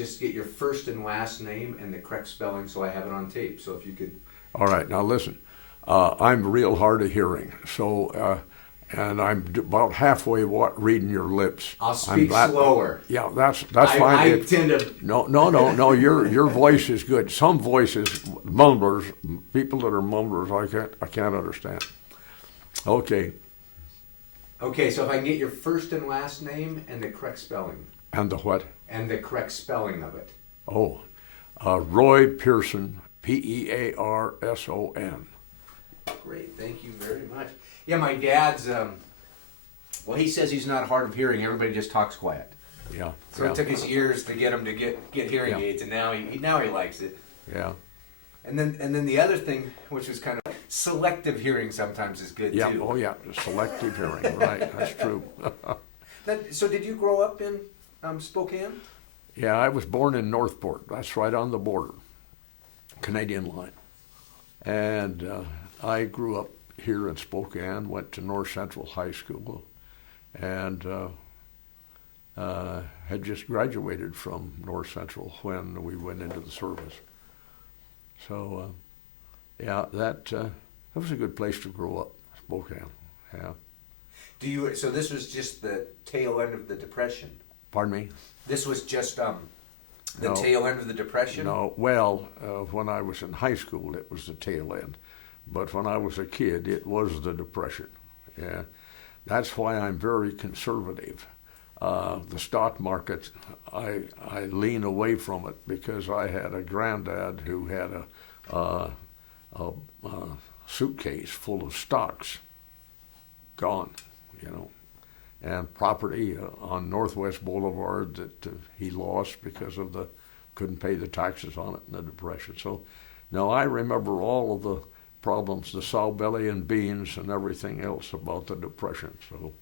Just get your first and last name and the correct spelling so I have it on tape. So if you could. All right, now listen. I'm real hard of hearing, so and I'm about halfway reading your lips. I'll speak slower. Yeah, that's fine. I tend to. No. Your voice is good. Some voices, mumblers, people that are mumblers, I can't understand. Okay. Okay, so if I can get your first and last name and the correct spelling. And the what? And the correct spelling of it. Oh, Roy Pearson, Pearson. Great, thank you very much. Yeah, my dad's, well, he says he's not hard of hearing. Everybody just talks quiet. Yeah. So it took us years to get him to get hearing aids, and now he likes it. Yeah. And then the other thing, which was kind of selective hearing, sometimes is good too. Oh yeah, selective hearing. Right, that's true. So did you grow up in Spokane? Yeah, I was born in Northport. That's right on the border, Canadian line. And I grew up here in Spokane, went to North Central High School, and had just graduated from North Central when we went into the service. So, that was a good place to grow up, Spokane. Yeah. So this was just the tail end of the Depression? Pardon me? This was just the tail end of the Depression? No, well, when I was in high school, it was the tail end. But when I was a kid, it was the Depression. Yeah, that's why I'm very conservative. The stock market, I lean away from it because I had a granddad who had a suitcase full of stocks gone, and property on Northwest Boulevard that he lost because of couldn't pay the taxes on it in the Depression. So, now I remember all of the problems, the sow belly and beans and everything else about the Depression. So,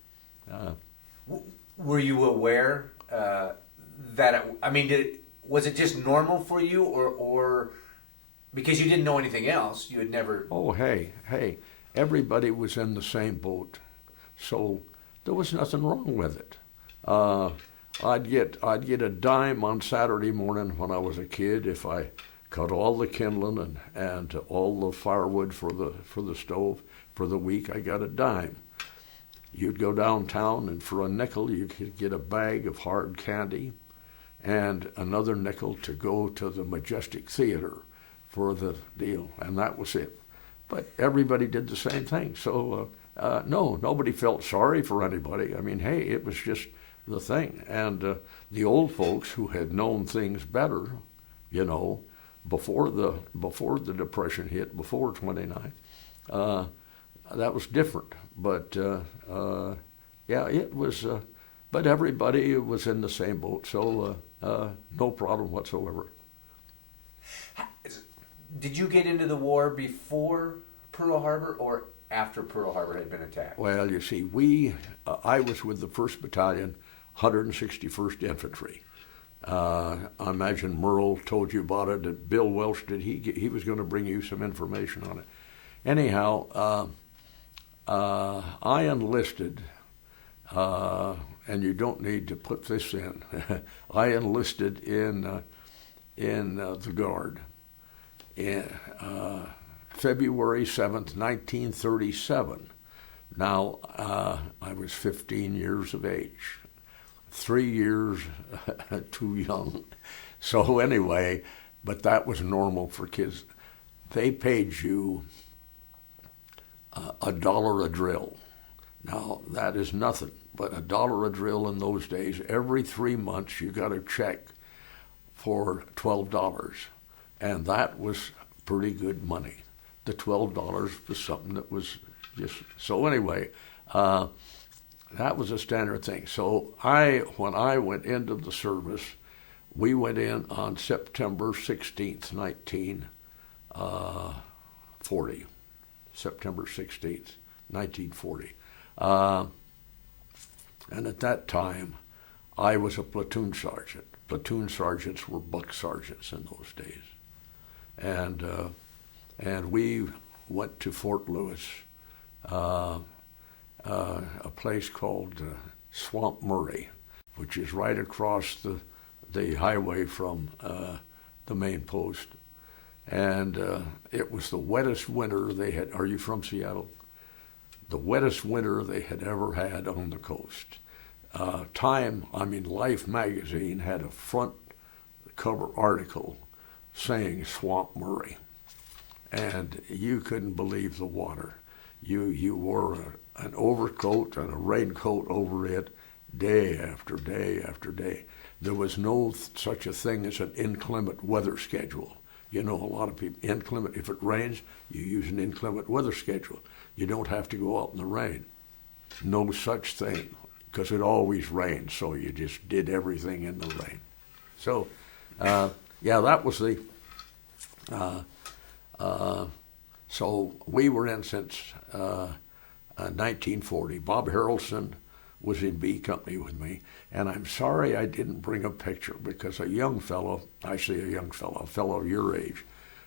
were you aware was it just normal for you, or because you didn't know anything else, you had never? Oh, hey, everybody was in the same boat, so there was nothing wrong with it. I'd get a dime on Saturday morning when I was a kid if I cut all the kindling and all the firewood for the stove for the week. I got a dime. You'd go downtown, and for a nickel you could get a bag of hard candy and another nickel to go to the Majestic Theater for the deal, and that was it. But everybody did the same thing. So no, nobody felt sorry for anybody. I mean, hey, it was just the thing. And the old folks who had known things better, before the Depression hit, before '29, that was different. But it was. But everybody was in the same boat, so no problem whatsoever. Did you get into the war before Pearl Harbor or after Pearl Harbor had been attacked? Well, you see, I was with the 1st Battalion, 161st Infantry. I imagine Merle told you about it, and Bill Welch did. He was going to bring you some information on it. Anyhow, I enlisted, and you don't need to put this in. I enlisted in the Guard. February 7th, 1937. Now, I was 15 years of age, 3 years too young. So anyway, but that was normal for kids. They paid you $1 a drill. Now, that is nothing, but $1 a drill in those days, every 3 months you got a check for $12. And that was pretty good money. The $12 was something that was just, so anyway, that was a standard thing. So when I went into the service, we went in on September 16th, 1940. September 16th, 1940. And at that time, I was a platoon sergeant. Platoon sergeants were buck sergeants in those days. And we went to Fort Lewis, a place called Swamp Murray, which is right across the highway from the main post. And it was the wettest winter they had. Are you from Seattle? The wettest winter they had ever had on the coast. Life magazine had a front cover article saying Swamp Murray. And you couldn't believe the water. You wore an overcoat and a raincoat over it day after day after day. There was no such a thing as an inclement weather schedule. You know, a lot of people, inclement, if it rains, you use an inclement weather schedule. You don't have to go out in the rain. No such thing, because it always rained, so you just did everything in the rain. So, that was the, so we were in since 1940. Bob Harrelson was in B Company with me, and I'm sorry I didn't bring a picture, because a young fellow, a fellow your age,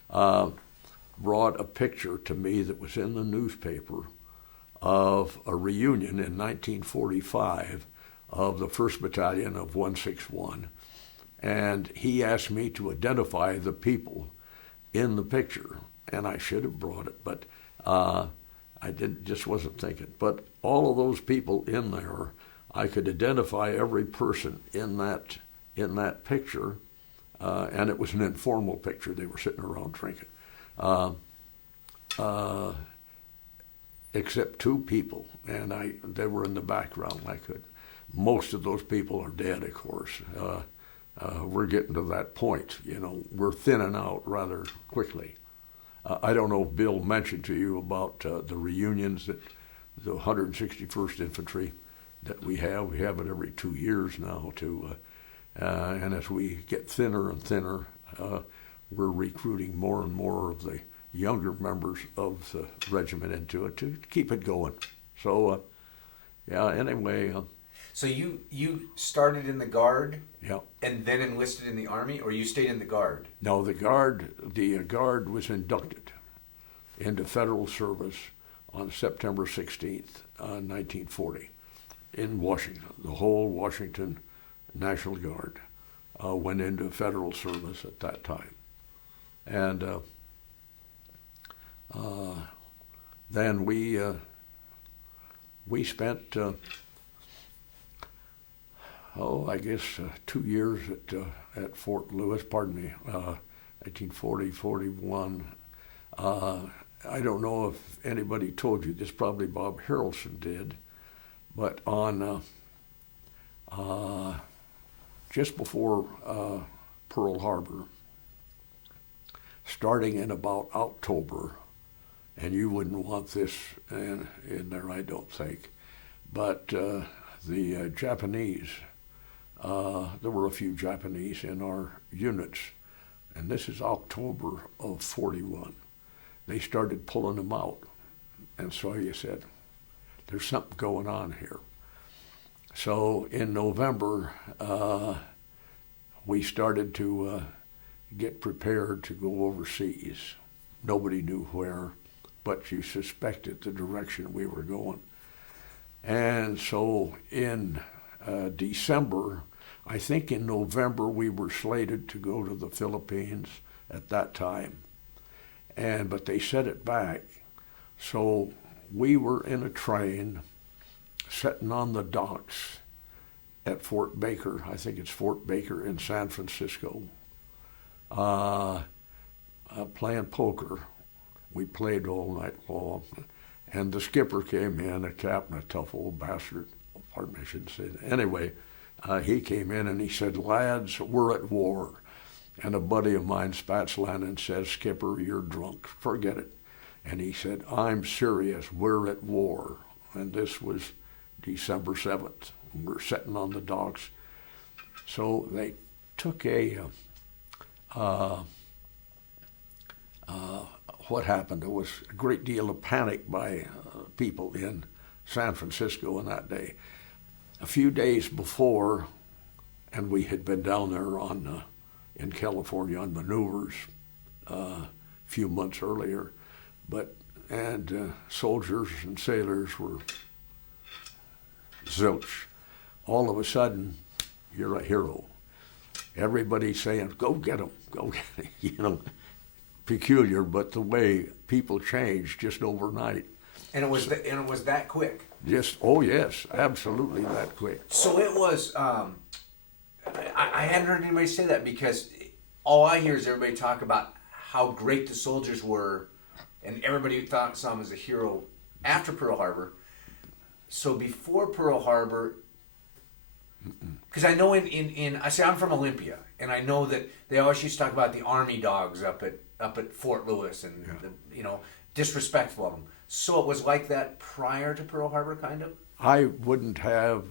brought a picture to me that was in the newspaper of a reunion in 1945 of the 1st Battalion of 161, and he asked me to identify the people in the picture, and I should have brought it, but just wasn't thinking. But all of those people in there, I could identify every person in that picture, and it was an informal picture. They were sitting around drinking, except 2 people, and they were in the background. Most of those people are dead, of course. We're getting to that point. We're thinning out rather quickly. I don't know if Bill mentioned to you about the reunions that the 161st Infantry that we have. We have it every 2 years now, and as we get thinner and thinner, we're recruiting more and more of the younger members of the regiment into it to keep it going. So, anyway. So you started in the Guard, yeah, and then enlisted in the Army, or you stayed in the Guard? No, the Guard was inducted into federal service on September 16th, 1940, in Washington. The whole Washington National Guard went into federal service at that time, and then we spent. I guess 2 years at Fort Lewis, 1940, 41. I don't know if anybody told you this, probably Bob Harrelson did, but on just before Pearl Harbor, starting in about October, and you wouldn't want this in there, I don't think, but the Japanese, there were a few Japanese in our units, and this is October of 41. They started pulling them out, and so you said, there's something going on here. So in November, we started to get prepared to go overseas. Nobody knew where, but you suspected the direction we were going. And so in December, I think in November we were slated to go to the Philippines at that time, but they set it back. So we were in a train sitting on the docks at Fort Baker. I think it's Fort Baker in San Francisco, playing poker. We played all night long, and the skipper came in, a captain, a tough old bastard. Pardon me, I shouldn't say that. Anyway, he came in and he said, "Lads, we're at war." And a buddy of mine, Spats Lannon, says, "Skipper, you're drunk. Forget it." And he said, "I'm serious. We're at war." And this was December 7th. We're sitting on the docks. So they took what happened? There was a great deal of panic by people in San Francisco in that day. A few days before, and we had been down there in California on maneuvers a few months earlier, and soldiers and sailors were zilch. All of a sudden, you're a hero. everybody saying, "Go get them, go get 'em," you know. Peculiar, but the way people change just overnight. And it was that quick. Just, oh yes, absolutely that quick. So it was. I hadn't heard anybody say that, because all I hear is everybody talk about how great the soldiers were, and everybody saw him as a hero after Pearl Harbor. So before Pearl Harbor, because I know I say I'm from Olympia, and I know that they always used to talk about the Army dogs up at Fort Lewis, and disrespectful of them. So it was like that prior to Pearl Harbor, kind of? I wouldn't have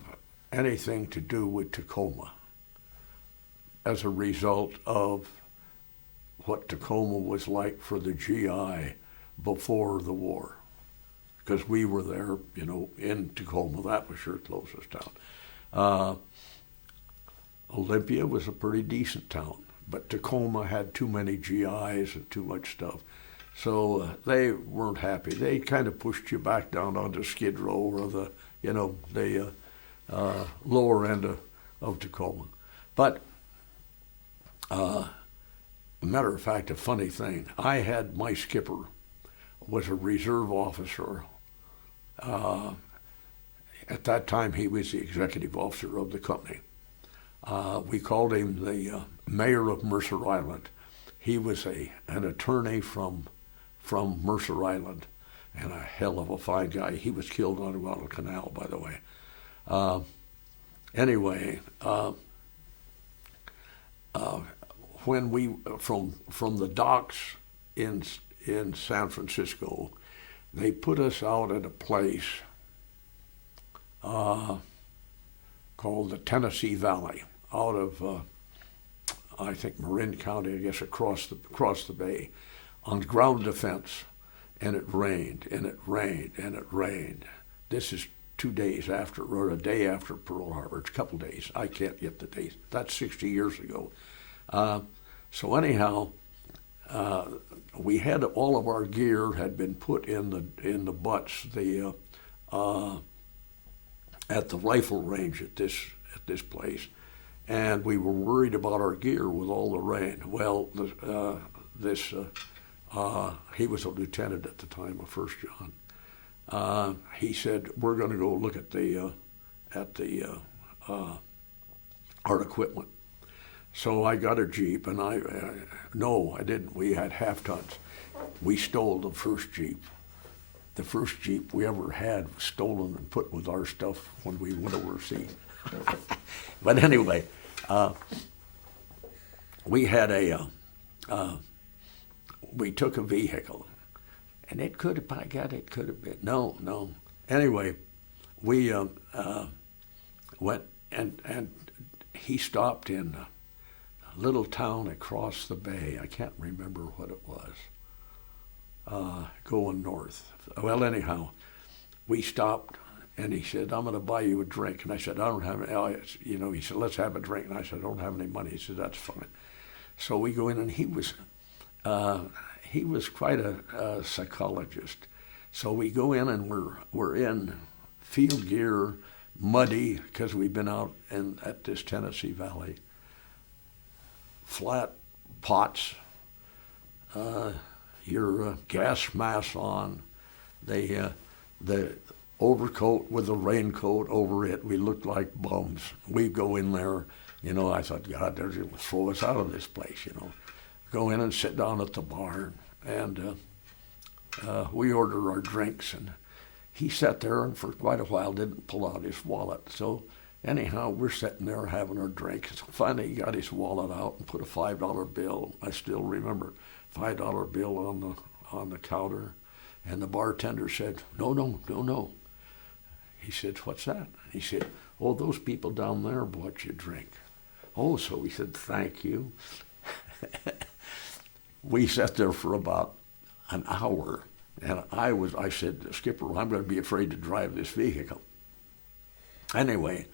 anything to do with Tacoma as a result of what Tacoma was like for the GI before the war. Because we were there, in Tacoma. That was your closest town. Olympia was a pretty decent town, but Tacoma had too many GIs and too much stuff. So they weren't happy. They kind of pushed you back down onto Skid Row or the lower end of Tacoma. But matter of fact, a funny thing, I had my skipper was a reserve officer. At that time, he was the executive officer of the company. We called him the mayor of Mercer Island. He was an attorney from Mercer Island, and a hell of a fine guy. He was killed on Guadalcanal, by the way. Anyway, when we from the docks in San Francisco, they put us out at a place called the Tennessee Valley, out of I think Marin County, I guess across the bay, on ground defense, and it rained and it rained and it rained. This is 2 days after, or a day after Pearl Harbor. It's a couple days. I can't get the dates. That's 60 years ago. So anyhow, we had all of our gear had been put in the butts at the rifle range at this place, and we were worried about our gear with all the rain. Well, he was a lieutenant at the time of First John. He said, "We're going to go look at our equipment." So I got a Jeep, and no, I didn't. We had half tons. We stole the first Jeep. The first Jeep we ever had was stolen and put with our stuff when we went overseas. But anyway, we had we took a vehicle, and it could have, by God, it could have been, no. Anyway, we went, and he stopped in a little town across the bay. I can't remember what it was, going north. Well, anyhow, we stopped, and he said, "I'm going to buy you a drink." And I said, "I don't have any," he said, "Let's have a drink." And I said, "I don't have any money." He said, "That's fine." So we go in, and he was quite a psychologist. So we go in, and we're in field gear, muddy, because we've been out at this Tennessee Valley. Flat pots, your gas mask on, the overcoat with the raincoat over it. We looked like bums. We go in there, I thought, God, they're going to throw us out of this place, Go in and sit down at the bar, and we order our drinks, and he sat there and for quite a while didn't pull out his wallet. So anyhow, we're sitting there having our drinks. So finally he got his wallet out and put a $5 bill. I still remember, $5 bill on the counter, and the bartender said, No. He said, "What's that?" He said, "Oh, those people down there bought you a drink." Oh, so we said, "Thank you." We sat there for about an hour, and I said, "Skipper, I'm going to be afraid to drive this vehicle." Anyway,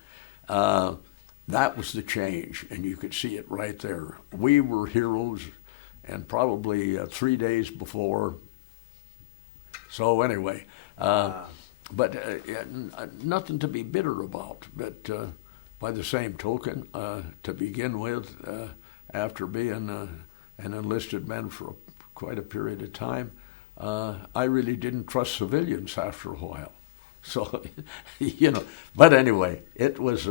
that was the change, and you could see it right there. We were heroes, and probably 3 days before. So anyway, but nothing to be bitter about. But by the same token, to begin with, after being an enlisted man for quite a period of time, I really didn't trust civilians after a while. So, but anyway, it was,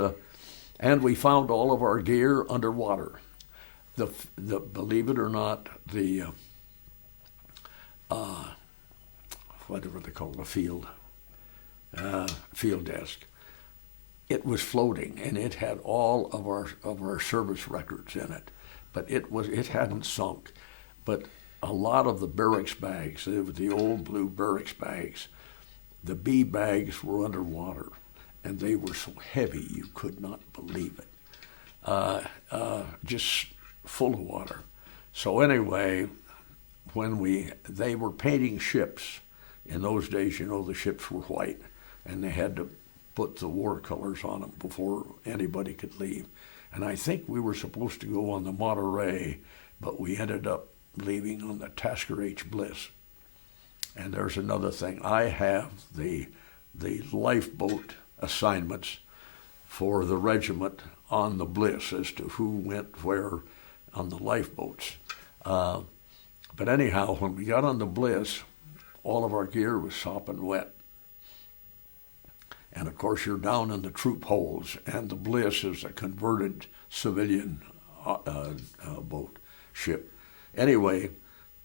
and we found all of our gear underwater. The believe it or not, the whatever they call the field desk, it was floating, and it had all of our service records in it, but it hadn't sunk. But a lot of the barracks bags, the old blue barracks bags, the B bags were underwater, and they were so heavy you could not believe it. Just full of water. So anyway, when they were painting ships, in those days, the ships were white, and they had to put the war colors on them before anybody could leave. And I think we were supposed to go on the Monterey, but we ended up leaving on the Tasker H. Bliss. And there's another thing. I have the lifeboat assignments for the regiment on the Bliss as to who went where on the lifeboats. But anyhow, when we got on the Bliss, all of our gear was sopping wet. And of course, you're down in the troop holds, and the Bliss is a converted civilian boat ship. Anyway,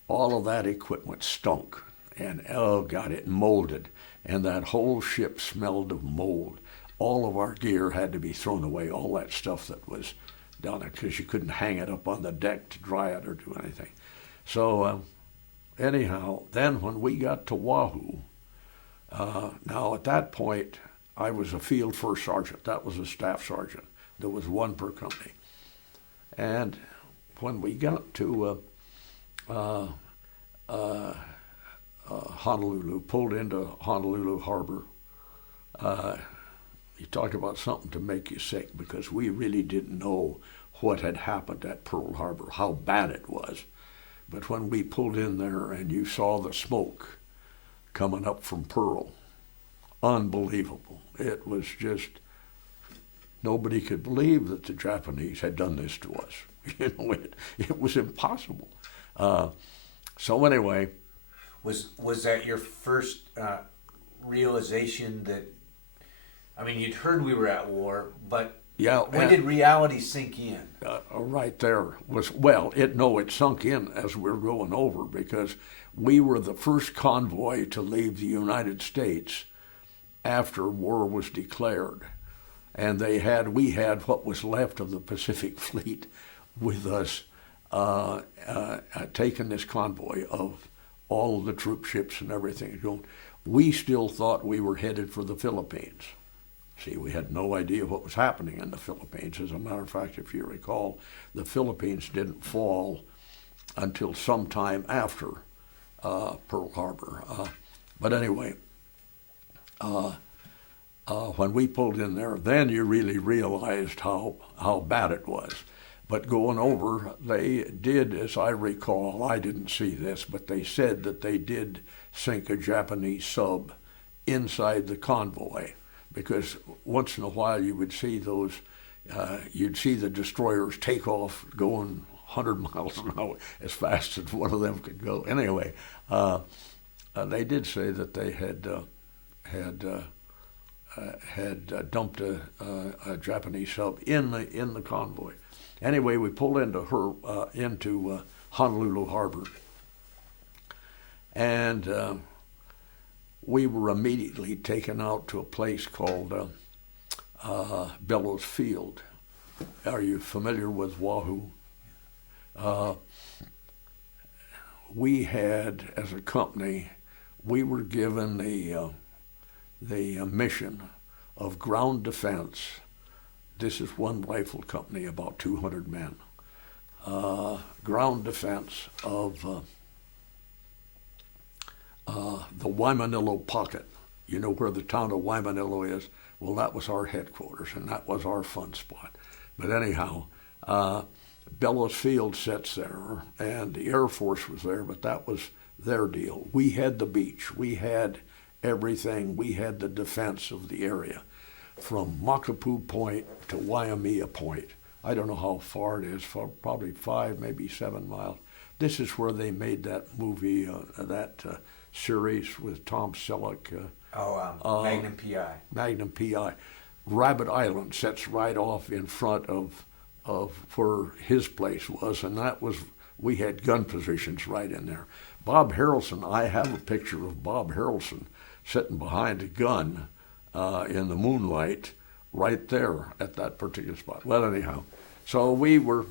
all of that equipment stunk, and oh God, it molded, and that whole ship smelled of mold. All of our gear had to be thrown away, all that stuff that was down there, because you couldn't hang it up on the deck to dry it or do anything. So anyhow, then when we got to Oahu, now at that point, I was a field first sergeant. That was a staff sergeant. There was one per company. And when we got to Honolulu, pulled into Honolulu Harbor, you talk about something to make you sick, because we really didn't know what had happened at Pearl Harbor, how bad it was. But when we pulled in there and you saw the smoke coming up from Pearl, unbelievable. It was just, nobody could believe that the Japanese had done this to us. It was impossible. So anyway. Was that your first realization that, you'd heard we were at war, but yeah, when did reality sink in? Right there was, it sunk in as we were going over, because we were the first convoy to leave the United States after war was declared. And we had what was left of the Pacific Fleet with us, taking this convoy of all of the troop ships and everything going. We still thought we were headed for the Philippines. See, we had no idea what was happening in the Philippines. As a matter of fact, if you recall, the Philippines didn't fall until sometime after Pearl Harbor. But anyway, when we pulled in there, then you really realized how bad it was. But going over, they did, as I recall, I didn't see this, but they said that they did sink a Japanese sub inside the convoy, because once in a while you would see those, you'd see the destroyers take off going 100 miles an hour as fast as one of them could go. Anyway, they did say that they had dumped a Japanese sub in the convoy. Anyway, we pulled into Honolulu Harbor, and we were immediately taken out to a place called Bellows Field. Are you familiar with Oahu? We had, as a company, we were given the mission of ground defense. This is one rifle company, about 200 men. Ground defense of the Waimanalo Pocket. You know where the town of Waimanalo is? Well, that was our headquarters, and that was our fun spot. But anyhow, Bellows Field sits there, and the Air Force was there, but that was their deal. We had the beach. We had everything. We had the defense of the area. from Makapu Point to Waimea Point. I don't know how far it is, probably 5, maybe 7 miles. This is where they made that movie, series with Tom Selleck. Magnum P.I. Magnum P.I. Rabbit Island sits right off in front of where his place was, and we had gun positions right in there. Bob Harrelson, I have a picture of Bob Harrelson sitting behind a gun in the moonlight right there at that particular spot. Well, anyhow, so we were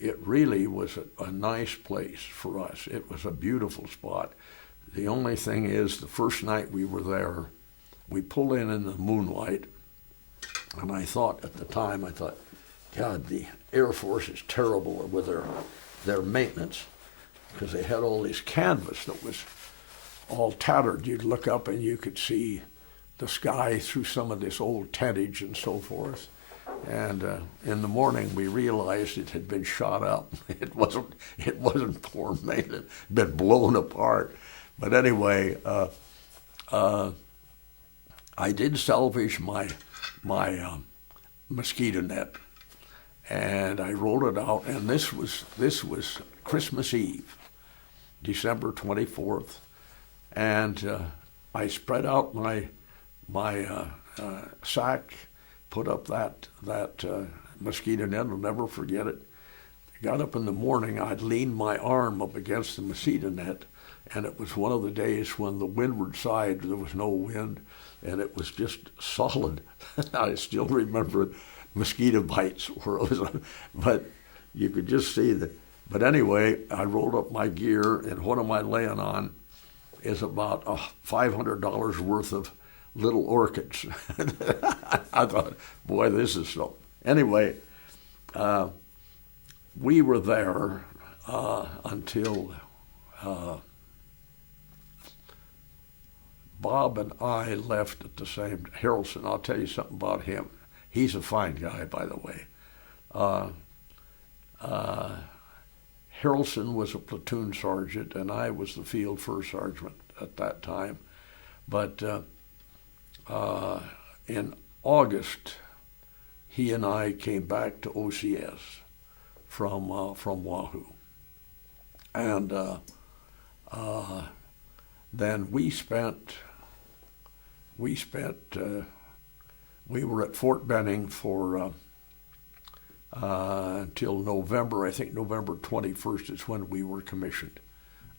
it really was a nice place for us. It was a beautiful spot. The only thing is, the first night we were there, we pulled in the moonlight, and I thought at the time, God, the Air Force is terrible with their maintenance, because they had all this canvas that was all tattered. You'd look up and you could see the sky through some of this old tentage and so forth. And in the morning, we realized it had been shot up. It wasn't poor made. It had been blown apart. But anyway, I did salvage my mosquito net, and I rolled it out. And this was Christmas Eve, December 24th, and I spread out my sack, put up that mosquito net. I'll never forget it. I got up in the morning. I'd leaned my arm up against the mosquito net, and it was one of the days when the windward side, there was no wind, and it was just solid. I still remember mosquito bites where it was, but you could just see that. But anyway, I rolled up my gear, and what am I laying on is about $500 worth of little orchids. I thought, boy, this is so. Anyway, we were there until Bob and I left at the same. Harrelson, I'll tell you something about him. He's a fine guy, by the way. Harrelson was a platoon sergeant, and I was the field first sergeant at that time. But in August, he and I came back to OCS from Oahu, and then we were at Fort Benning for until November. I think November 21st is when we were commissioned,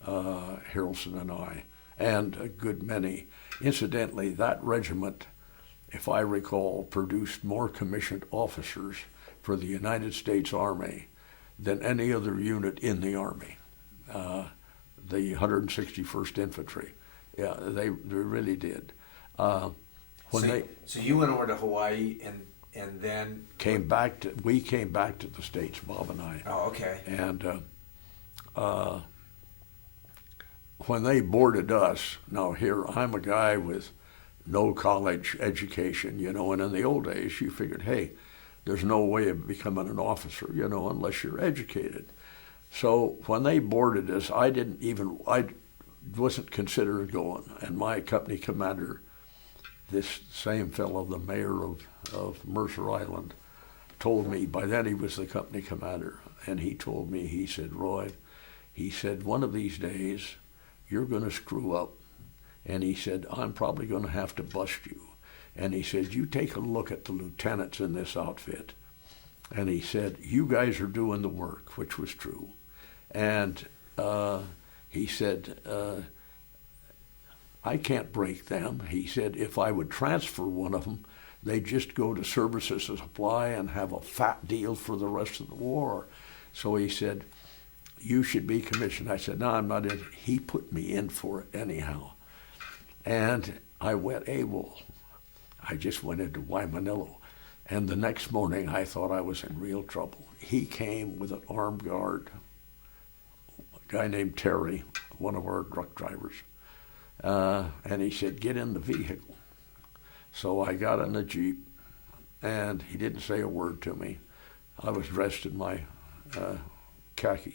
Harrelson and I, and a good many. Incidentally, that regiment, if I recall, produced more commissioned officers for the United States Army than any other unit in the Army. The 161st Infantry, yeah, they really did. So you went over to Hawaii and then we came back to the States, Bob and I. Oh, okay. And when they boarded us, now here I'm a guy with no college education, and in the old days you figured, hey, there's no way of becoming an officer, unless you're educated. So when they boarded us, I wasn't considered going, and my company commander, this same fellow, the mayor of Mercer Island, told me, by then he was the company commander, and he told me, he said, Roy, he said, one of these days you're going to screw up. And he said, I'm probably going to have to bust you. And he said, you take a look at the lieutenants in this outfit. And he said, you guys are doing the work, which was true. And he said, I can't break them. He said, if I would transfer one of them, they'd just go to services and supply and have a fat deal for the rest of the war. So he said, you should be commissioned. I said, no, I'm not in. He put me in for it anyhow. And I went AWOL. I just went into Waimanilo. And the next morning, I thought I was in real trouble. He came with an armed guard, a guy named Terry, one of our truck drivers. And he said, get in the vehicle. So I got in the Jeep, and he didn't say a word to me. I was dressed in my khakis.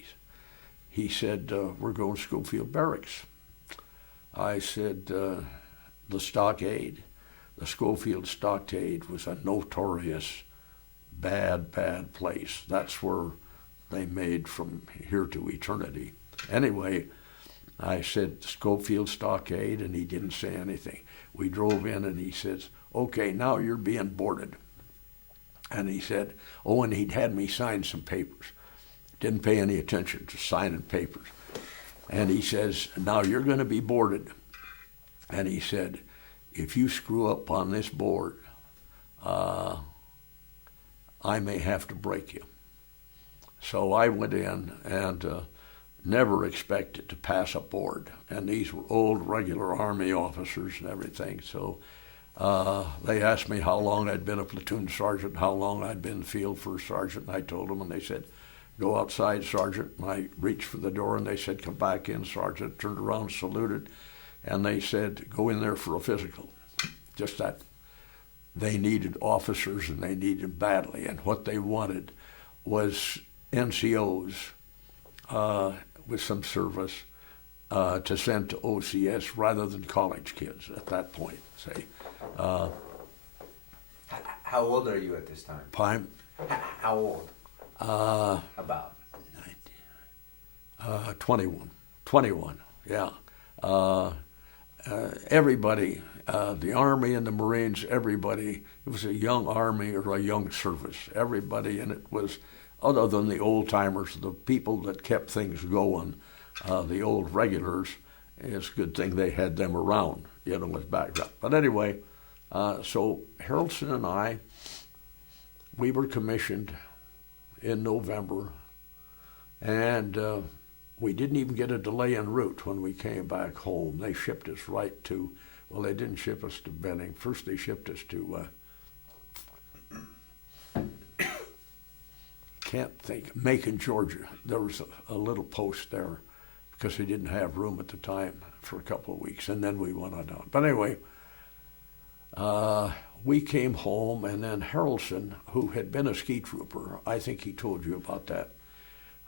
he said, we're going to Schofield Barracks. I said, the stockade. The Schofield stockade was a notorious bad place. That's where they made From Here to Eternity. Anyway, I said Schofield stockade, and he didn't say anything. We drove in, and he says, okay, now you're being boarded. And he said, oh, and he'd had me sign some papers. Didn't pay any attention to signing papers. And he says, now you're going to be boarded. And he said, if you screw up on this board, I may have to break you. So I went in and never expected to pass a board. And these were old regular Army officers and everything. So they asked me how long I'd been a platoon sergeant, how long I'd been field first sergeant. And I told them, and they said, go outside, Sergeant. And I reached for the door, and they said, come back in, Sergeant. Turned around, saluted, and they said, go in there for a physical. Just that. They needed officers, and they needed them badly. And what they wanted was NCOs with some service to send to OCS rather than college kids at that point, say. How old are you at this time? Pine? How old? About? 21, yeah. Everybody, the Army and the Marines, everybody, it was a young Army or a young service. Everybody, and it was, other than the old-timers, the people that kept things going, the old regulars, it's a good thing they had them around, as background. But anyway, so Harrelson and I, we were commissioned in November, and we didn't even get a delay en route when we came back home. They shipped us right to, well, they didn't ship us to Benning. First they shipped us to, can't think, Macon, Georgia. There was a little post there because they didn't have room at the time for a couple of weeks, and then we went on down. But anyway, we came home, and then Harrelson, who had been a ski trooper, I think he told you about that.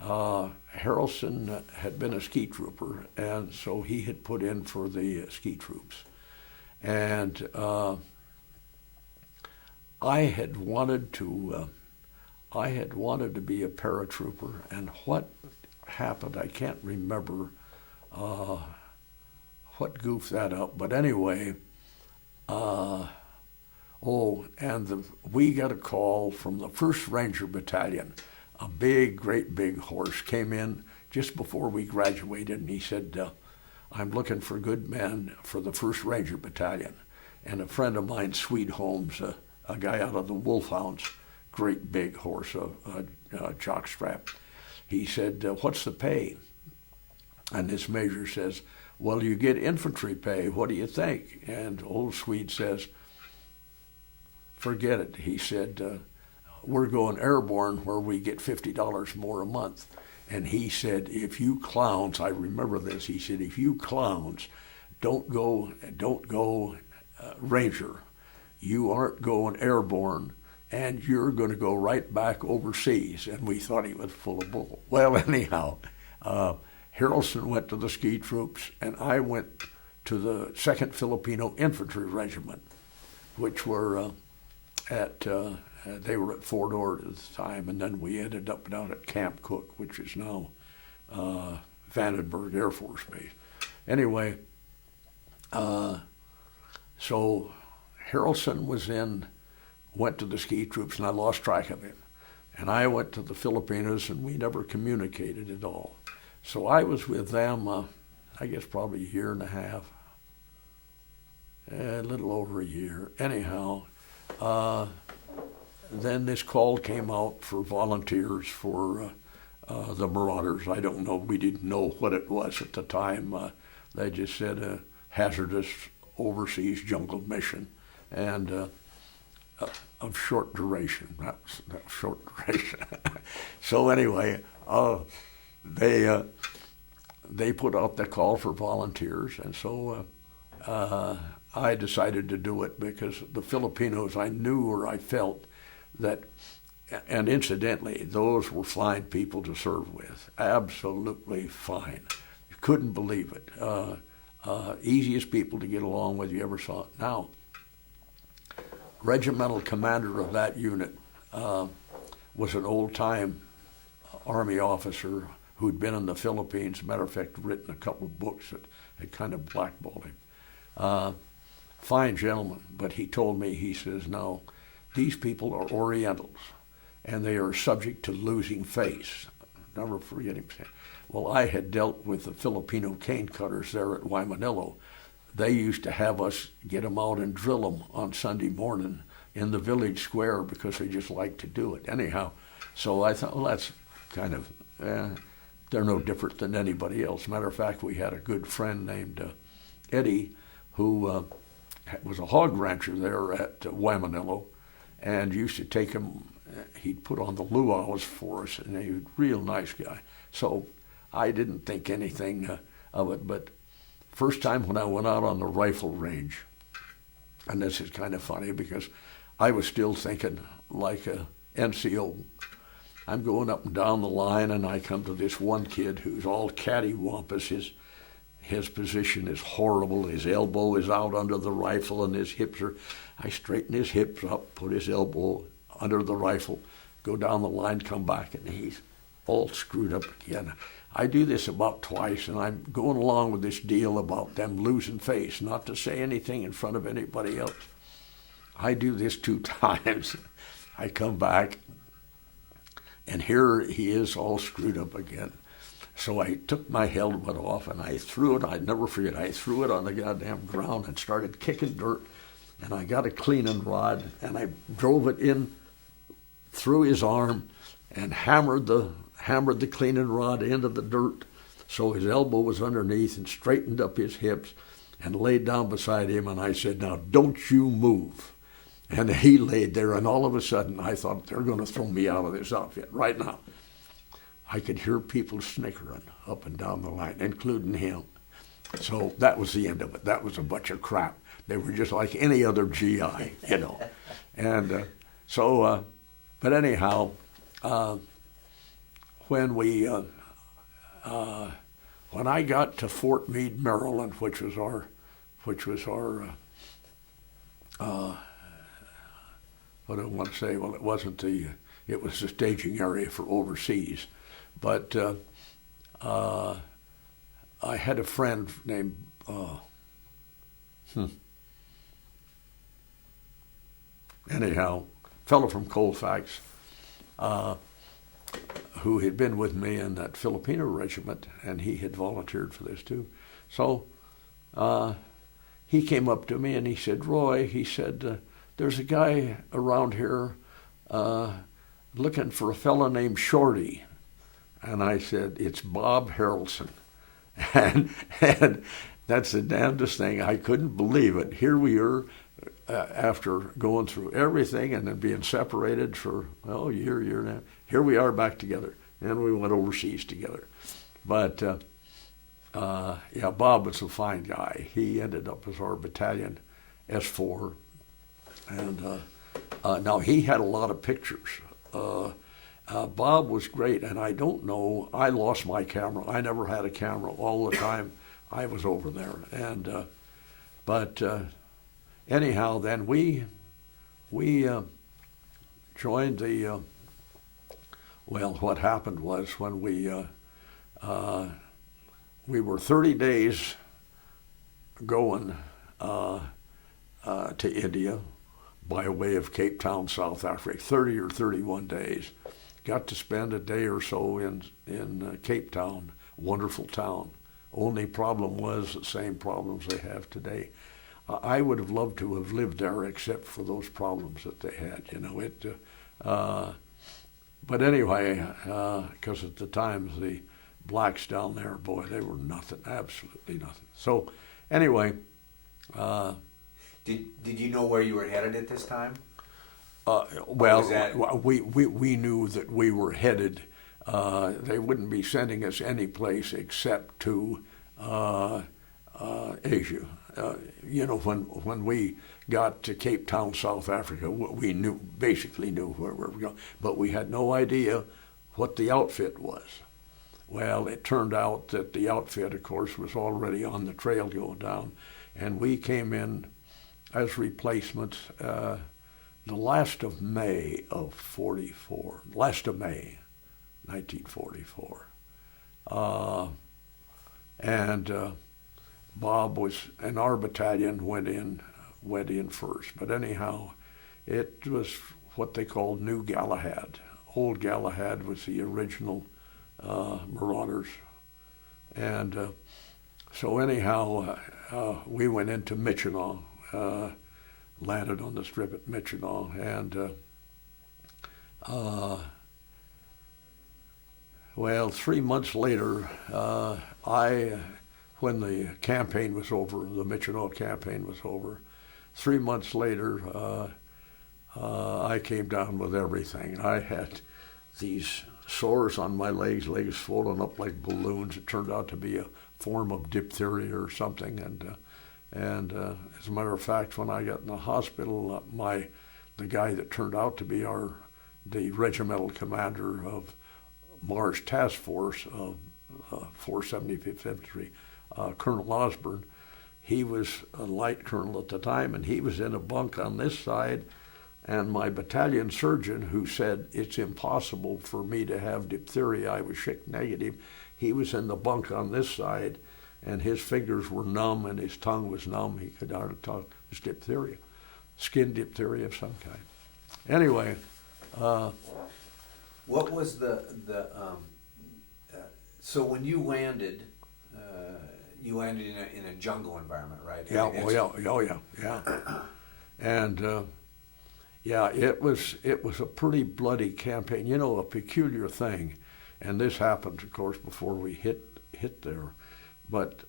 Harrelson had been a ski trooper, and so he had put in for the ski troops. And I had wanted to be a paratrooper, and what happened, I can't remember what goofed that up, but anyway, we got a call from the 1st Ranger Battalion. A great big horse came in just before we graduated, and he said, I'm looking for good men for the 1st Ranger Battalion. And a friend of mine, Sweet Holmes, a guy out of the Wolfhounds, great big horse, a jockstrap, he said, what's the pay? And this major says, well, you get infantry pay. What do you think? And old Swede says, forget it. He said, we're going airborne where we get $50 more a month. And he said, if you clowns, I remember this, he said, if you clowns don't go Ranger, you aren't going airborne, and you're going to go right back overseas. And we thought he was full of bull. Well, anyhow, Harrelson went to the ski troops, and I went to the 2nd Filipino Infantry Regiment, which were they were at Fort Ord at the time, and then we ended up down at Camp Cook, which is now Vandenberg Air Force Base. Anyway, so Harrelson went to the ski troops, and I lost track of him. And I went to the Filipinos, and we never communicated at all. So I was with them, I guess probably a year and a half, a little over a year. Anyhow, then this call came out for volunteers for the Marauders. I don't know, we didn't know what it was at the time. They just said a hazardous overseas jungle mission, and of short duration. That was short duration. So anyway, they put out the call for volunteers, and so I decided to do it because the Filipinos, I knew or I felt that and incidentally, those were fine people to serve with. Absolutely fine. You couldn't believe it. Easiest people to get along with you ever saw. Now, regimental commander of that unit was an old-time Army officer who'd been in the Philippines. Matter of fact, written a couple of books that had kind of blackballed him. Fine gentleman, but he told me, he says, now, these people are Orientals, and they are subject to losing face. Never forget him saying. Well, I had dealt with the Filipino cane cutters there at Waimanilo. They used to have us get them out and drill them on Sunday morning in the village square because they just liked to do it. Anyhow, so I thought, well, that's kind of, they're no different than anybody else. Matter of fact, we had a good friend named Eddie who was a hog rancher there at Waimanilo, and used to take him, he'd put on the luau's for us, and he was a real nice guy. So I didn't think anything of it, but first time when I went out on the rifle range, and this is kind of funny because I was still thinking like a NCO. I'm going up and down the line, and I come to this one kid who's all cattywampus. His position is horrible. His elbow is out under the rifle, and his hips are. I straighten his hips up, put his elbow under the rifle, go down the line, come back, and he's all screwed up again. I do this about twice, and I'm going along with this deal about them losing face, not to say anything in front of anybody else. I do this 2 times. I come back, and here he is all screwed up again. So I took my helmet off, and I threw it. I'd never forget. I threw it on the goddamn ground and started kicking dirt. And I got a cleaning rod, and I drove it in through his arm and hammered the cleaning rod into the dirt so his elbow was underneath, and straightened up his hips and laid down beside him. And I said, now, don't you move. And he laid there, and all of a sudden I thought, they're going to throw me out of this outfit right now. I could hear people snickering up and down the line, including him. So that was the end of it. That was a bunch of crap. They were just like any other GI, you know. And but anyhow, when I got to Fort Meade, Maryland, which was our what do I want to say? Well, it wasn't it was the staging area for overseas. But I had a friend named, anyhow, fellow from Colfax, who had been with me in that Filipino regiment, and he had volunteered for this too. So he came up to me and he said, Roy, he said, there's a guy around here looking for a fellow named Shorty. And I said, it's Bob Harrelson. And that's the damnedest thing. I couldn't believe it. Here we are, after going through everything and then being separated for, a year and a half. Here we are back together. And we went overseas together. But, Bob was a fine guy. He ended up as our battalion S4. And now he had a lot of pictures. Bob was great, and I don't know, I lost my camera. I never had a camera all the time I was over there. And but anyhow, then we joined the, what happened was when we were 30 days going to India by way of Cape Town, South Africa, 30 or 31 days. Got to spend a day or so in Cape Town, wonderful town. Only problem was the same problems they have today. I would have loved to have lived there except for those problems that they had. But anyway, because at the time the blacks down there, boy, they were nothing, absolutely nothing. So anyway. Did you know where you were headed at this time? We knew that we were headed. They wouldn't be sending us any place except to Asia. When we got to Cape Town, South Africa, we basically knew where we were going, but we had no idea what the outfit was. Well, it turned out that the outfit, of course, was already on the trail going down, and we came in as replacements the last of May of 44, last of May, 1944. Bob was, and our battalion went in first. But anyhow, it was what they called New Galahad. Old Galahad was the original Marauders. And so anyhow, we went into Michinaw, landed on the strip at Michinaw, and well, 3 months later, when the campaign was over, the Michinaw campaign was over, 3 months later, I came down with everything. I had these sores on my legs swollen up like balloons. It turned out to be a form of diphtheria or something. And as a matter of fact, when I got in the hospital, the guy that turned out to be the regimental commander of Mars Task Force of 475th Infantry, Colonel Osborne, he was a light colonel at the time, and he was in a bunk on this side. And my battalion surgeon, who said it's impossible for me to have diphtheria, I was Schick negative, he was in the bunk on this side, and his fingers were numb and his tongue was numb. He could hardly talk. It was diphtheria, skin diphtheria of some kind. Anyway. What was so when you landed in a jungle environment, right? Yeah, yeah. And yeah, it was a pretty bloody campaign. You know, a peculiar thing, and this happened, of course, before we hit there. But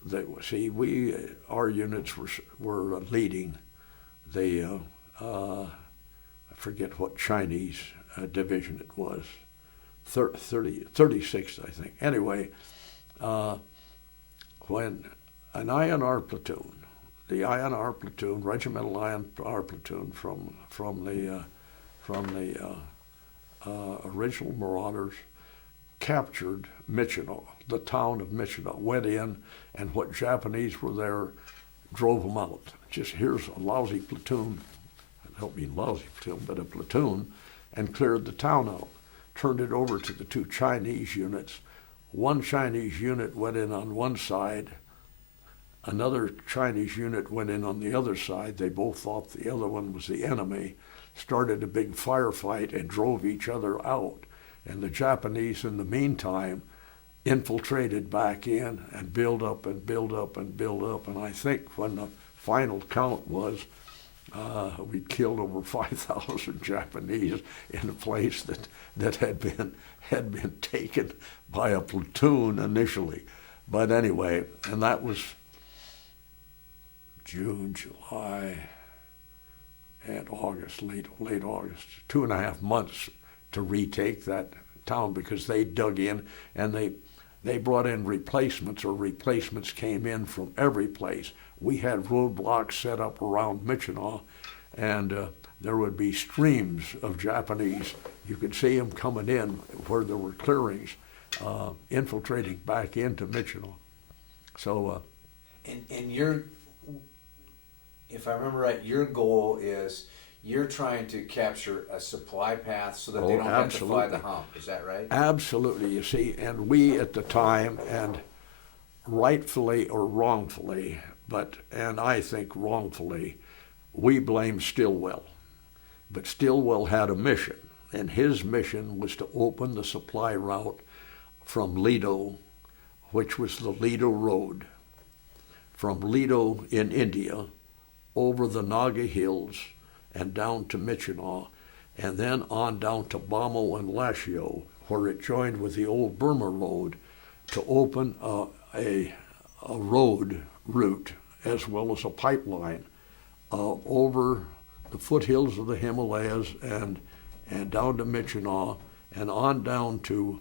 our units were leading the I forget what Chinese division it was, 36th, I think. Anyway, when an INR platoon, the INR platoon, regimental INR platoon from the original Marauders, captured Michinaw, the town of Michinaw, went in, and what Japanese were there drove them out. Just here's a lousy platoon, I don't mean lousy platoon, but a platoon, and cleared the town out, turned it over to the two Chinese units. One Chinese unit went in on one side, another Chinese unit went in on the other side. They both thought the other one was the enemy, started a big firefight and drove each other out. And the Japanese, in the meantime, infiltrated back in and built up and built up and built up. And I think when the final count was, we killed over 5,000 Japanese in a place that had been taken by a platoon initially. But anyway, and that was June, July, and August, late August, 2.5 months to retake that town, because they dug in and they brought in replacements, or replacements came in from every place. We had roadblocks set up around Michinaw, and there would be streams of Japanese. You could see them coming in where there were clearings, infiltrating back into Michinaw. So, and your, if I remember right, your goal is you're trying to capture a supply path so that they don't have to fly the hump. Is that right? Absolutely. You see, and we at the time, and rightfully or wrongfully, and I think wrongfully, we blame Stilwell. But Stilwell had a mission, and his mission was to open the supply route from Lido, which was the Lido Road, from Lido in India, over the Naga Hills, and down to Michinaw, and then on down to Bamo and Lashio, where it joined with the old Burma Road, to open a road route as well as a pipeline over the foothills of the Himalayas and down to Michinaw and on down to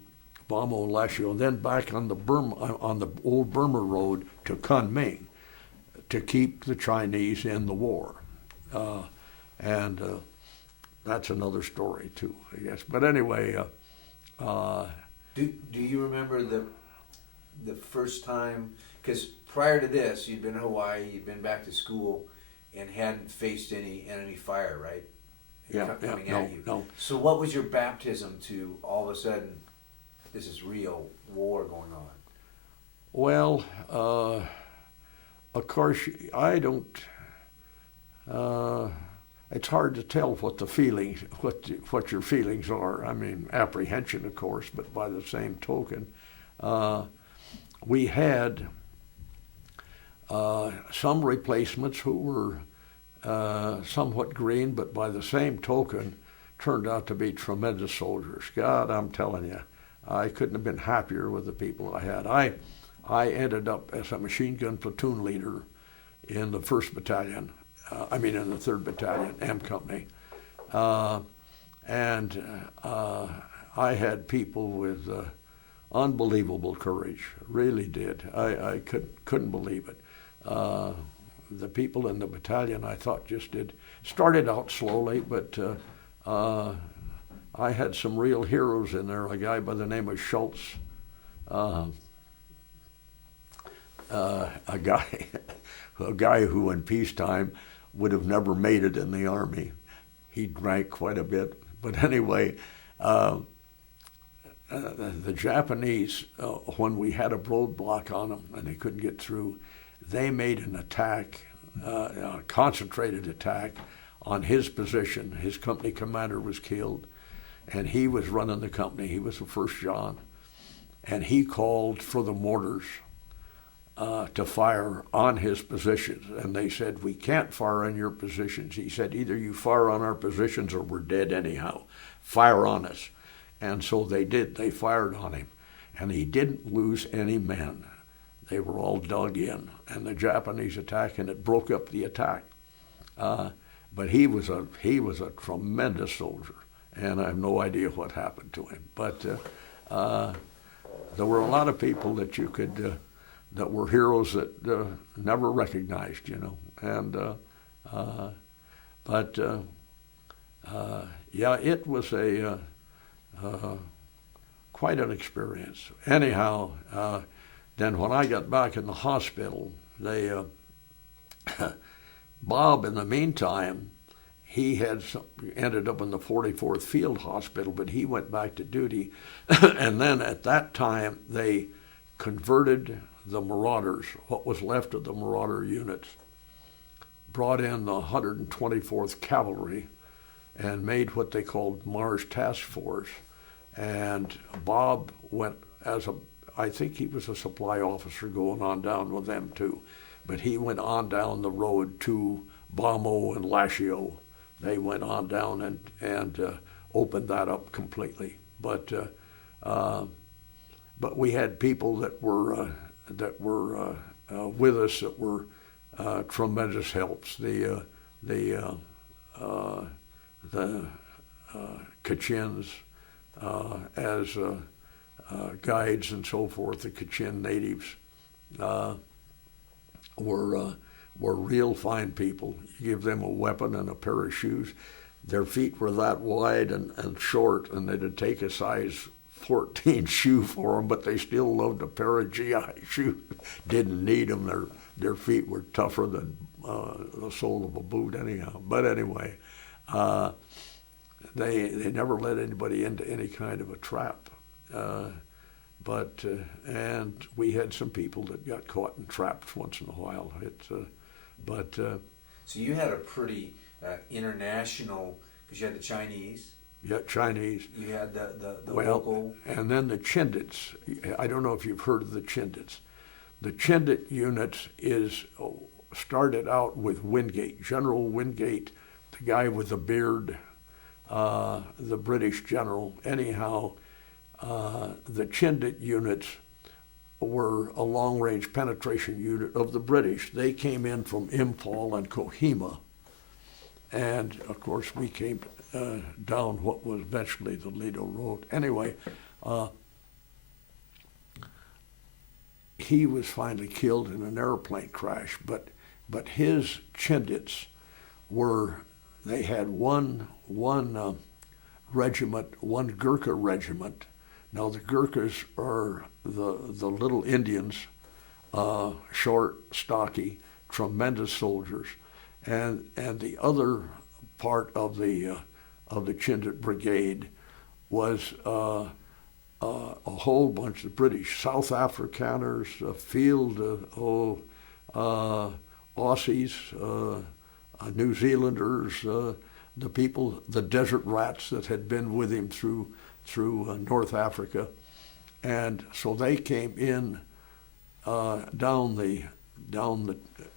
Bamo and Lashio, and then back on the old Burma Road to Kunming to keep the Chinese in the war. And that's another story too, I guess. But anyway, do you remember the first time? Because prior to this, you'd been in Hawaii, you'd been back to school, and hadn't faced any enemy fire, right? Coming at you. No. So what was your baptism to all of a sudden? This is real war going on. Well, of course, I don't. It's hard to tell what the feelings, what your feelings are. I mean, apprehension, of course, but by the same token, we had some replacements who were somewhat green, but by the same token, turned out to be tremendous soldiers. God, I'm telling you, I couldn't have been happier with the people I had. I ended up as a machine gun platoon leader in the 1st Battalion. In the 3rd Battalion, M Company. And I had people with unbelievable courage, really did. I couldn't believe it. The people in the battalion, I thought, started out slowly, but I had some real heroes in there. A guy by the name of Schultz, a guy who in peacetime would have never made it in the Army. He drank quite a bit. But anyway, the Japanese, when we had a roadblock on them and they couldn't get through, they made an attack, a concentrated attack on his position. His company commander was killed, and he was running the company. He was the 1st John, and he called for the mortars to fire on his positions. And they said, we can't fire on your positions. He said, either you fire on our positions or we're dead anyhow. Fire on us. And so they did. They fired on him. And he didn't lose any men. They were all dug in. And the Japanese attacked, and it broke up the attack. But he was a tremendous soldier. And I have no idea what happened to him. But there were a lot of people that you could... that were heroes that never recognized, And it was quite an experience. Anyhow, then when I got back in the hospital, Bob, in the meantime, he had ended up in the 44th Field Hospital, but he went back to duty. And then at that time, they converted the Marauders, what was left of the Marauder units, brought in the 124th Cavalry and made what they called Mars Task Force. And Bob went I think he was a supply officer going on down with them too, but he went on down the road to Bamo and Lashio. They went on down and opened that up completely. But we had people that were with us that were tremendous helps. The Kachins as guides and so forth. The Kachin natives were real fine people. You give them a weapon and a pair of shoes. Their feet were that wide and short, and they'd take a size 14 shoe for them, but they still loved a pair of GI shoes. Didn't need them. Their feet were tougher than the sole of a boot anyhow. But anyway, they never let anybody into any kind of a trap. And we had some people that got caught in traps once in a while. So you had a pretty international, because you had the Chinese. Yeah, Chinese. You had the local. And then the Chindits. I don't know if you've heard of the Chindits. The Chindit units started out with Wingate, General Wingate, the guy with the beard, the British general. Anyhow, the Chindit units were a long-range penetration unit of the British. They came in from Imphal and Kohima. And, of course, we came down what was eventually the Lido Road. Anyway, he was finally killed in an airplane crash, but his Chindits they had one regiment, one Gurkha regiment. Now the Gurkhas are the little Indians, short, stocky, tremendous soldiers, and the other part of the Chindit Brigade was a whole bunch of British, South Afrikaners, a field Aussies, New Zealanders, the people, the desert rats that had been with him through North Africa, and so they came in down the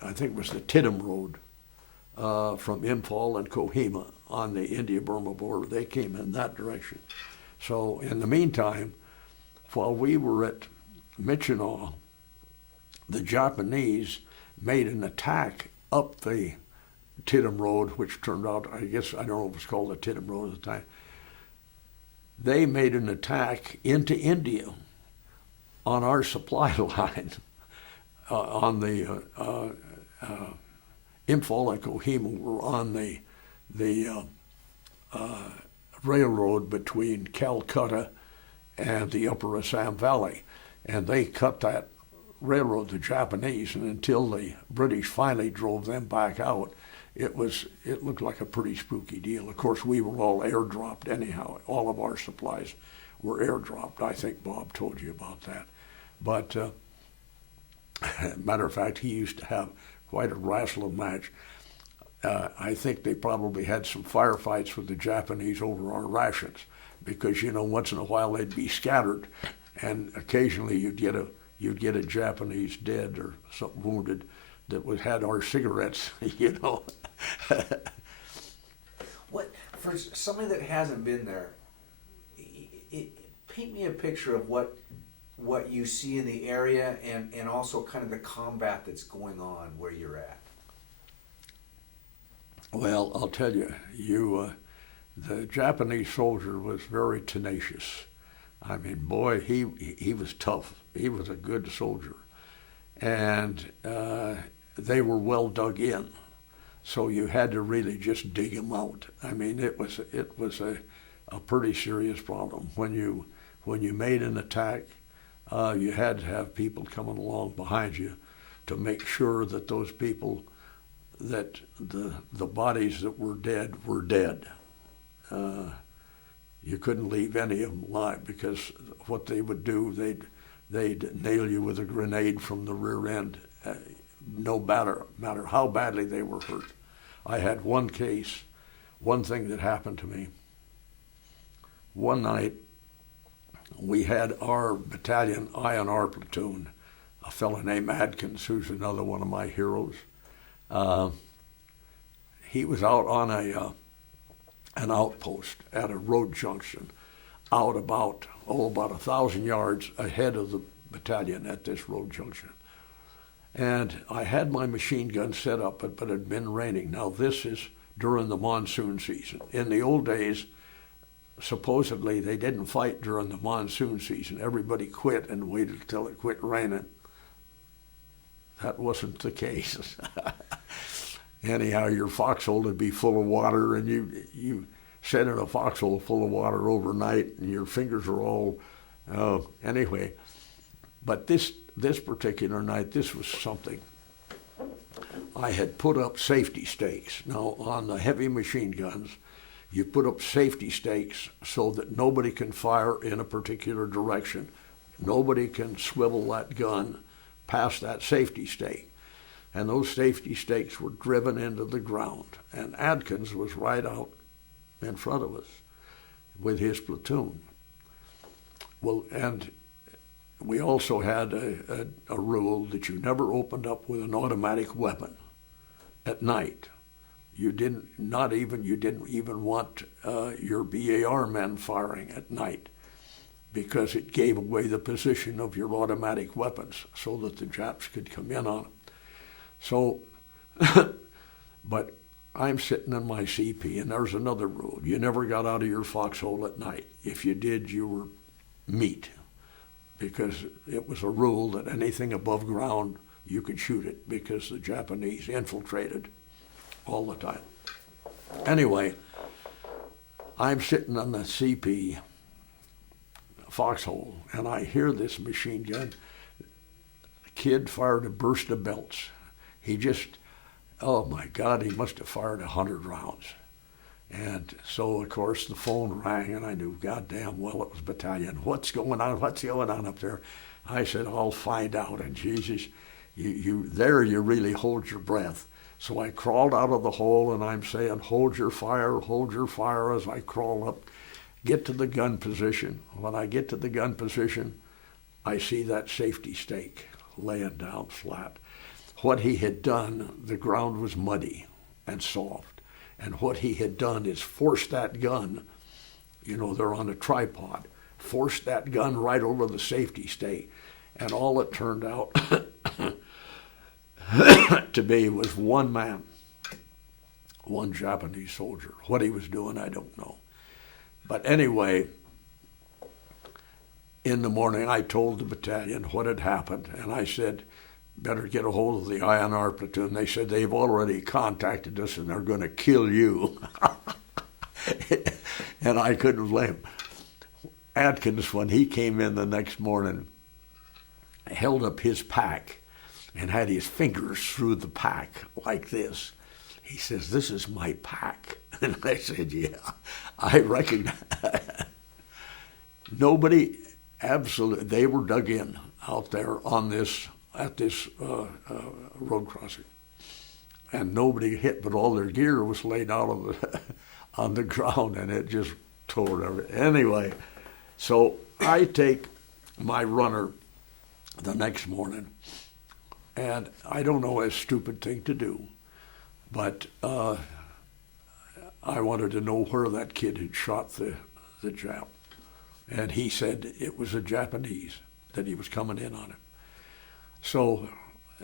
I think it was the Tidham Road from Imphal and Kohima on the India-Burma border. They came in that direction. So in the meantime, while we were at Michinaw, the Japanese made an attack up the Tidham Road, which turned out, I guess, I don't know if it was called the Tidham Road at the time. They made an attack into India on our supply line on the Imphal and Kohima were on the railroad between Calcutta and the Upper Assam Valley, and they cut that railroad, the Japanese, and until the British finally drove them back out, it looked like a pretty spooky deal. Of course, we were all airdropped anyhow. All of our supplies were airdropped. I think Bob told you about that. But matter of fact, he used to have quite a wrestling match. I think they probably had some firefights with the Japanese over our rations because, once in a while they'd be scattered, and occasionally you'd get a Japanese dead or something wounded that had our cigarettes, What, for somebody that hasn't been there, paint me a picture of what you see in the area and also kind of the combat that's going on where you're at. Well, I'll tell you, the Japanese soldier was very tenacious. I mean, boy, he was tough. He was a good soldier. And they were well dug in, so you had to really just dig them out. I mean, it was a pretty serious problem. When you made an attack, you had to have people coming along behind you to make sure that those people, that the bodies that were dead were dead. You couldn't leave any of them alive, because what they would do, they'd nail you with a grenade from the rear end, no matter how badly they were hurt. I had one case, one thing that happened to me. One night, we had our battalion, I and our platoon, a fellow named Adkins, who's another one of my heroes. He was out on an outpost at a road junction, out about 1,000 yards ahead of the battalion at this road junction. And I had my machine gun set up, but it had been raining. Now this is during the monsoon season. In the old days, supposedly they didn't fight during the monsoon season. Everybody quit and waited until it quit raining. That wasn't the case. Anyhow, your foxhole would be full of water, and you sit in a foxhole full of water overnight, and your fingers are all, anyway. But this particular night, this was something. I had put up safety stakes. Now, on the heavy machine guns, you put up safety stakes so that nobody can fire in a particular direction. Nobody can swivel that gun past that safety stake. And those safety stakes were driven into the ground. And Adkins was right out in front of us with his platoon. Well, and we also had a rule that you never opened up with an automatic weapon at night. You didn't even want your BAR men firing at night, because it gave away the position of your automatic weapons so that the Japs could come in on them. So, but I'm sitting in my CP, and there's another rule. You never got out of your foxhole at night. If you did, you were meat, because it was a rule that anything above ground, you could shoot it, because the Japanese infiltrated all the time. Anyway, I'm sitting on the CP foxhole, and I hear this machine gun. The kid fired a burst of belts. He just, oh my God, he must have fired 100 rounds. And so, of course, the phone rang, and I knew goddamn well it was battalion. What's going on? What's going on up there? I said, I'll find out. And Jesus, you really hold your breath. So I crawled out of the hole, and I'm saying, hold your fire as I crawl up, get to the gun position. When I get to the gun position, I see that safety stake laying down flat. What he had done, the ground was muddy and soft. And what he had done is forced that gun, they're on a tripod, forced that gun right over the safety stake. And all it turned out to be was one man, one Japanese soldier. What he was doing, I don't know. But anyway, in the morning, I told the battalion what had happened, and I said, better get a hold of the INR platoon. They said they've already contacted us and they're going to kill you. And I couldn't blame him. Atkins, when he came in the next morning, held up his pack and had his fingers through the pack like this. He says, this is my pack. And I said, yeah, I recognize. Nobody, absolutely, they were dug in out there at this road crossing. And nobody hit, but all their gear was laid out on the ground, and it just tore everything. Anyway, so I take my runner the next morning, and I don't know, a stupid thing to do, but I wanted to know where that kid had shot the Jap. And he said it was a Japanese, that he was coming in on it. So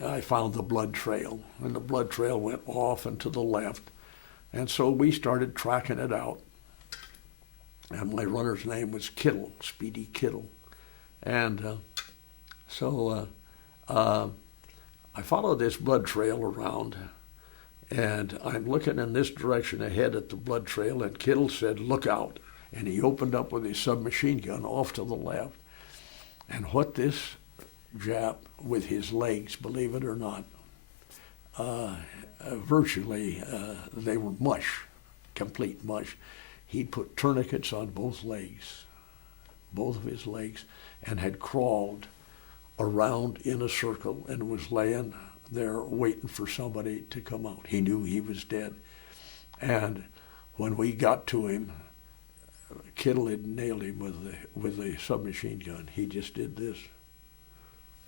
I found the blood trail, and the blood trail went off and to the left. And so we started tracking it out. And my runner's name was Kittle, Speedy Kittle. And so I followed this blood trail around, and I'm looking in this direction ahead at the blood trail, and Kittle said, look out. And he opened up with his submachine gun off to the left. And what this Jap, with his legs, believe it or not, virtually they were mush, complete mush. He'd put tourniquets on both of his legs, and had crawled around in a circle and was laying there waiting for somebody to come out. He knew he was dead. And when we got to him, Kittle had nailed him with a submachine gun. He just did this.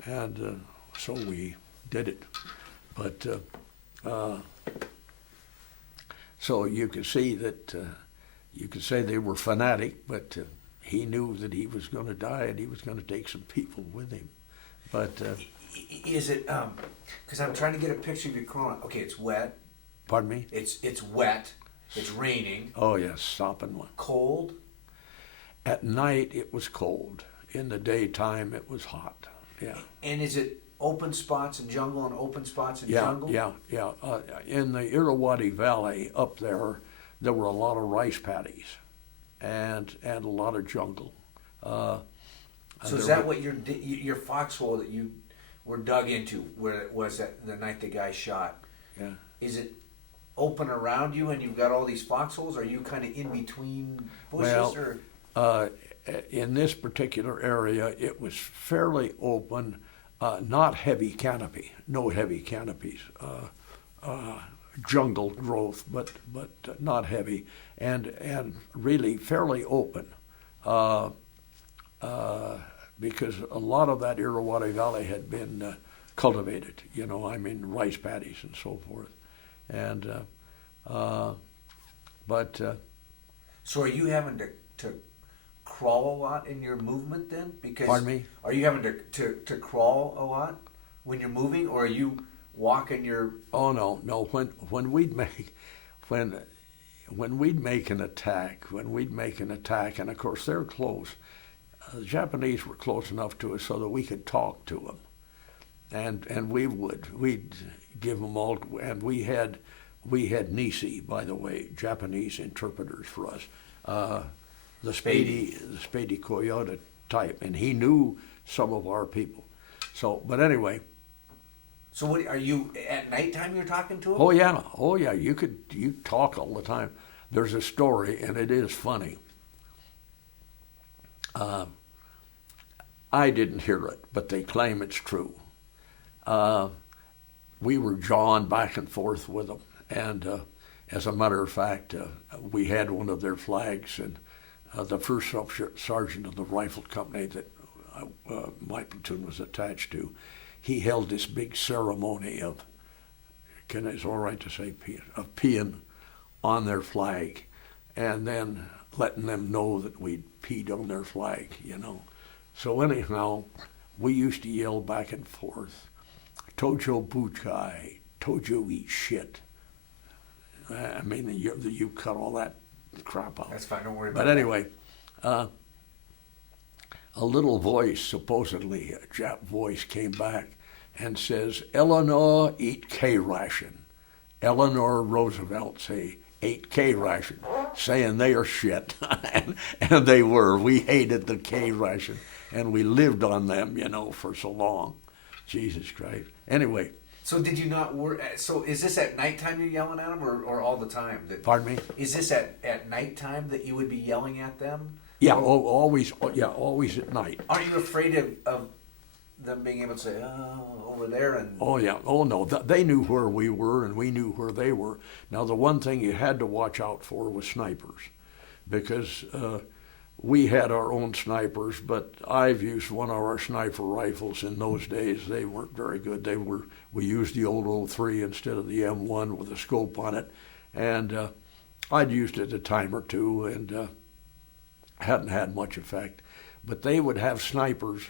And so we did it. But so you could see that, you could say they were fanatic, but he knew that he was going to die, and he was going to take some people with him. But is it, because I'm trying to get a picture of your corona. Okay, it's wet. Pardon me? It's wet. It's raining. Oh, yes, stopping one. Cold? At night, it was cold. In the daytime, it was hot. Yeah. And is it open spots in jungle and open spots in jungle? Yeah. In the Irrawaddy Valley up there were a lot of rice paddies and a lot of jungle. So is that what your foxhole that you were dug into, where it was that the night the guy shot? Yeah. Is it open around you and you've got all these foxholes? Are you kind of in between bushes? Well, in this particular area, it was fairly open, not heavy canopy, no heavy canopies, jungle growth, but not heavy, and really fairly open, because a lot of that Irrawaddy Valley had been cultivated, rice paddies and so forth, and So are you having to crawl a lot in your movement then? Because pardon me? Are you having to crawl a lot when you're moving, or are you walking your? Oh no. When we'd make an attack, and of course they're close. The Japanese were close enough to us so that we could talk to them, and we'd give them all, and we had we had Nisi, by the way, Japanese interpreters for us, the Spady Koyota type, and he knew some of our people. So, but anyway. So what, are you, at nighttime you're talking to him? Oh yeah, you talk all the time. There's a story, and it is funny. I didn't hear it, but they claim it's true. We were jawing back and forth with them, and as a matter of fact, we had one of their flags, and the first sergeant of the rifle company that my platoon was attached to, he held this big ceremony of, it's all right to say of peeing on their flag, and then letting them know that we'd peed on their flag, you know. So anyhow, we used to yell back and forth, Tojo Buchai, Tojo eat shit. I mean, you cut all that crap out. That's fine, don't worry about it. But anyway, a little voice, supposedly a Jap voice, came back and says, Eleanor eat K ration. Eleanor Roosevelt ate K ration, saying they are shit. and they were. We hated the K ration, and we lived on them, you know, for so long. Jesus Christ. Anyway. So did you not work? So is this at nighttime you're yelling at them, or all the time? Pardon me? Is this at nighttime that you would be yelling at them? Yeah, always at night. Are you afraid of them being able to say, over there? And oh, yeah. Oh, no. They knew where we were, and we knew where they were. Now, the one thing you had to watch out for was snipers, because we had our own snipers, but I've used one of our sniper rifles. In those days, they weren't very good. We used the old 03 instead of the M1 with a scope on it, and I'd used it a time or two, and hadn't had much effect. But they would have snipers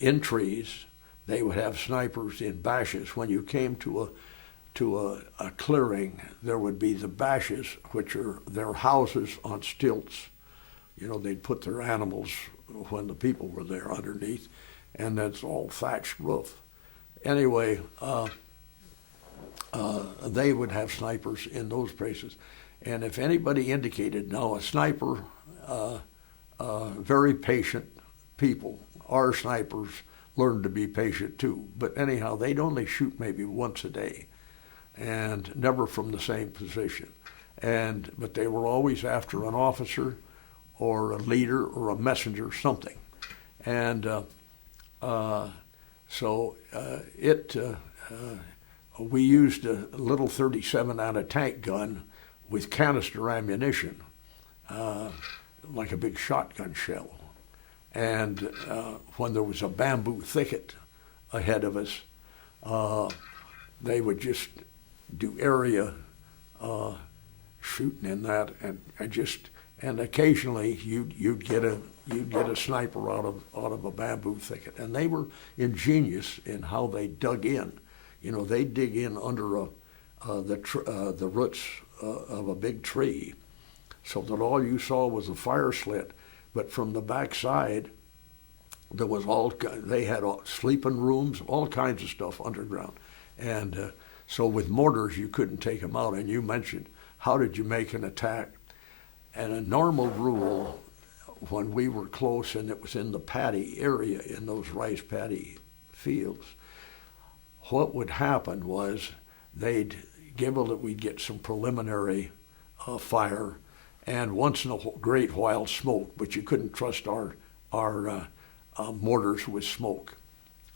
in trees. They would have snipers in bashes. When you came to a clearing, there would be the bashes, which are their houses on stilts. You know, they'd put their animals when the people were there underneath, and that's all thatched roof. Anyway, they would have snipers in those places. And if anybody indicated, now a sniper, very patient people, our snipers learned to be patient too. But anyhow, they'd only shoot maybe once a day, and never from the same position. But they were always after an officer or a leader or a messenger, something. And we used a little 37 anti-tank gun with canister ammunition, like a big shotgun shell. And when there was a bamboo thicket ahead of us, they would just do area shooting in that, and occasionally you'd get a sniper out of a bamboo thicket. And they were ingenious in how they dug in. You know, they dig in under the roots of a big tree, so that all you saw was a fire slit. But from the backside, they had sleeping rooms, all kinds of stuff underground. And so with mortars, you couldn't take them out. And you mentioned, how did you make an attack? And a normal rule, when we were close and it was in the paddy area, in those rice paddy fields, what would happen was we'd get some preliminary fire, and once in a great while smoke, but you couldn't trust our mortars with smoke.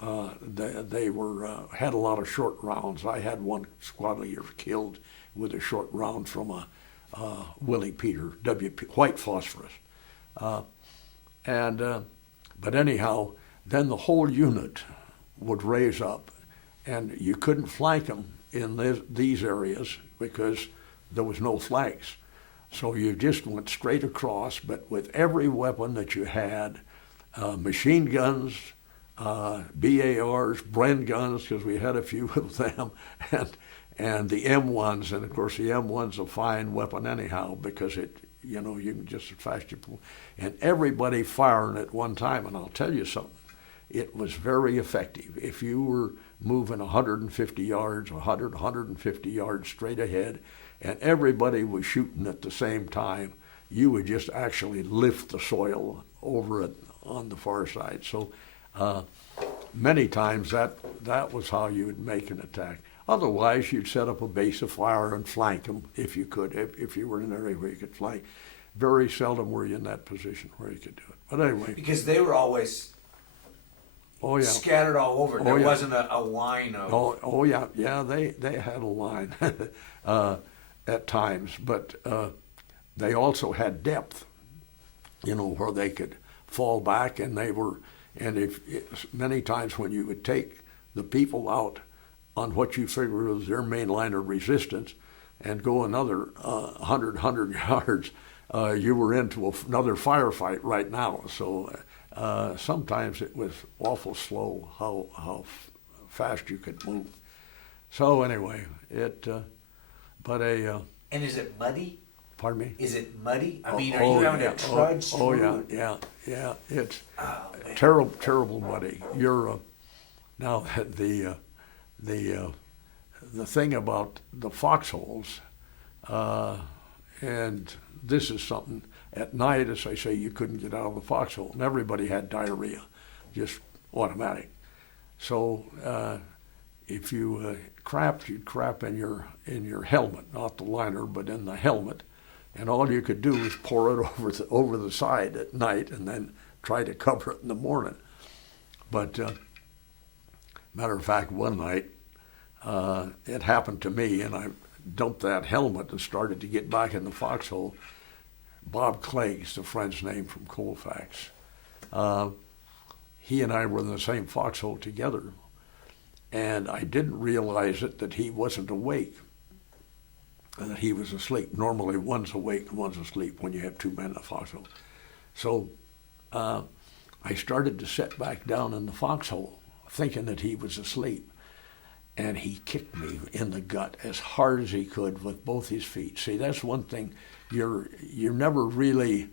They had a lot of short rounds. I had one squad leader killed with a short round from a Willie Peter, white phosphorus. But anyhow, then the whole unit would raise up, and you couldn't flank them in these areas because there was no flanks. So you just went straight across, but with every weapon that you had, machine guns, BARs, Bren guns, because we had a few of them, and the M1s, and of course the M1's a fine weapon anyhow, because you can just as fast as you pull, and everybody firing at one time. And I'll tell you something, it was very effective. If you were moving 150 yards, 150 yards straight ahead, and everybody was shooting at the same time, you would just actually lift the soil over it on the far side. So many times that was how you would make an attack. Otherwise, you'd set up a base of fire and flank them if you could, if you were in an area where you could flank. Very seldom were you in that position where you could do it. But anyway. Because they were always scattered all over. There wasn't a line of... Oh yeah, they had a line at times, but they also had depth, where they could fall back, and many times when you would take the people out on what you figure was their main line of resistance and go another 100 yards, you were into another firefight right now. So sometimes it was awful slow how fast you could move. So anyway, And is it muddy? Pardon me? Is it muddy? I mean, are you having to trudge through? Yeah. It's terrible muddy. You're now the thing about the foxholes, and this is something. At night, as I say, you couldn't get out of the foxhole, and everybody had diarrhea, just automatic. So if you crapped, you'd crap in your helmet, not the liner, but in the helmet, and all you could do was pour it over the side at night, and then try to cover it in the morning. But matter of fact, one night it happened to me, and I dumped that helmet and started to get back in the foxhole. Bob Clegg's the friend's name from Colfax. He and I were in the same foxhole together, and I didn't realize that he wasn't awake, and that he was asleep. Normally one's awake and one's asleep when you have two men in a foxhole. So I started to sit back down in the foxhole, thinking that he was asleep, and he kicked me in the gut as hard as he could with both his feet. See, that's one thing. You're never really,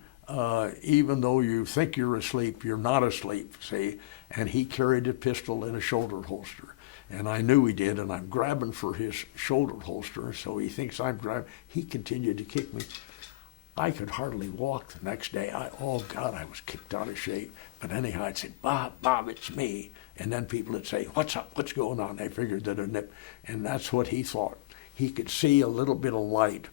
even though you think you're asleep, you're not asleep, see? And he carried a pistol in a shoulder holster. And I knew he did, and I'm grabbing for his shoulder holster, so he thinks I'm grabbing. He continued to kick me. I could hardly walk the next day. I was kicked out of shape. But anyhow, I'd say, Bob, it's me. And then people would say, what's up, what's going on? They figured that a nip. And that's what he thought. He could see a little bit of light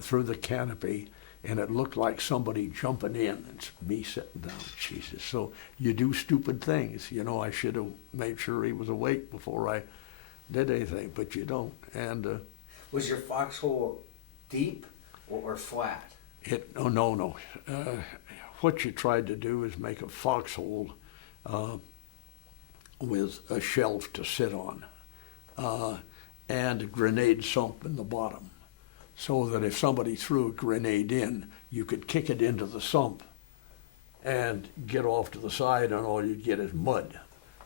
through the canopy, and it looked like somebody jumping in. It's me sitting down. Jesus. So you do stupid things. I should have made sure he was awake before I did anything, but you don't. And was your foxhole deep or flat? No. What you tried to do is make a foxhole with a shelf to sit on and a grenade sump in the bottom, so that if somebody threw a grenade in, you could kick it into the sump and get off to the side, and all you'd get is mud.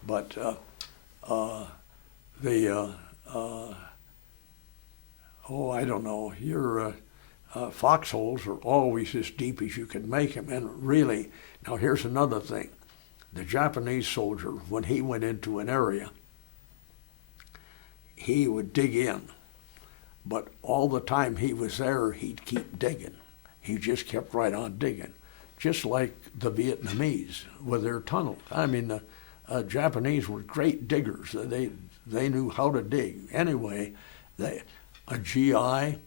But I don't know, your foxholes are always as deep as you can make them. And really, now here's another thing. The Japanese soldier, when he went into an area, he would dig in. But all the time he was there, he'd keep digging. He just kept right on digging, just like the Vietnamese with their tunnels. I mean, the Japanese were great diggers. They knew how to dig. Anyway, a GI,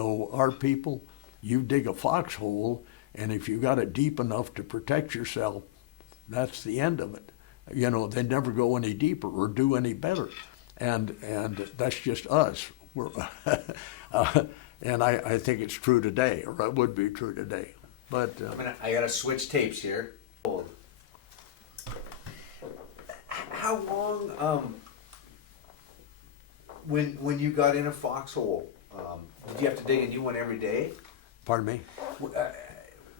our people, you dig a foxhole, and if you got it deep enough to protect yourself, that's the end of it. They never go any deeper or do any better. And that's just us. And I think it's true today, or it would be true today. But I got to switch tapes here. How long, when you got in a foxhole, did you have to dig a new one every day? Pardon me?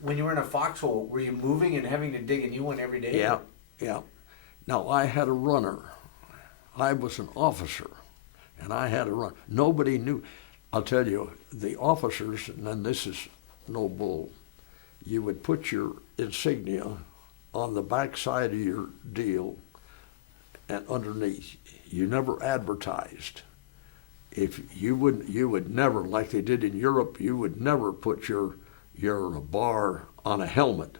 When you were in a foxhole, were you moving and having to dig a new one every day? Yeah. Now, I had a runner. I was an officer, and I had a runner. Nobody knew. I'll tell you, the officers, and then this is no bull, you would put your insignia on the back side of your deal and underneath, you never advertised. If you would never, like they did in Europe, you would never put your bar on a helmet.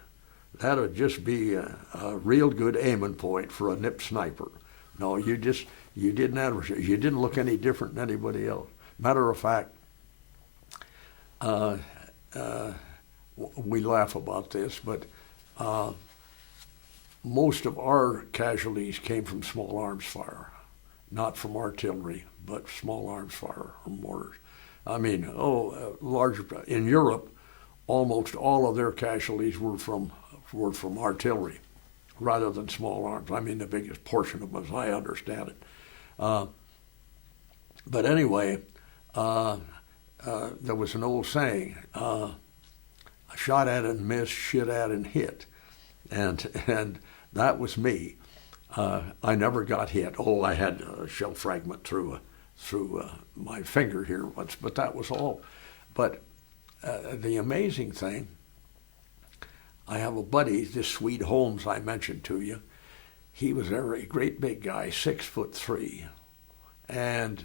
That would just be a real good aiming point for a nip sniper. No, you didn't advertise. You didn't look any different than anybody else. Matter of fact, we laugh about this, but most of our casualties came from small arms fire, not from artillery, but small arms fire or mortars. I mean, larger in Europe, almost all of their casualties were from artillery, rather than small arms. I mean, the biggest portion of them, as I understand it. But anyway, there was an old saying: "Shot at and missed, shit at and hit," and that was me. I never got hit. Oh, I had a shell fragment through my finger here once, but that was all. But the amazing thing, I have a buddy, this Swede Holmes I mentioned to you. He was a great big guy, 6'3", and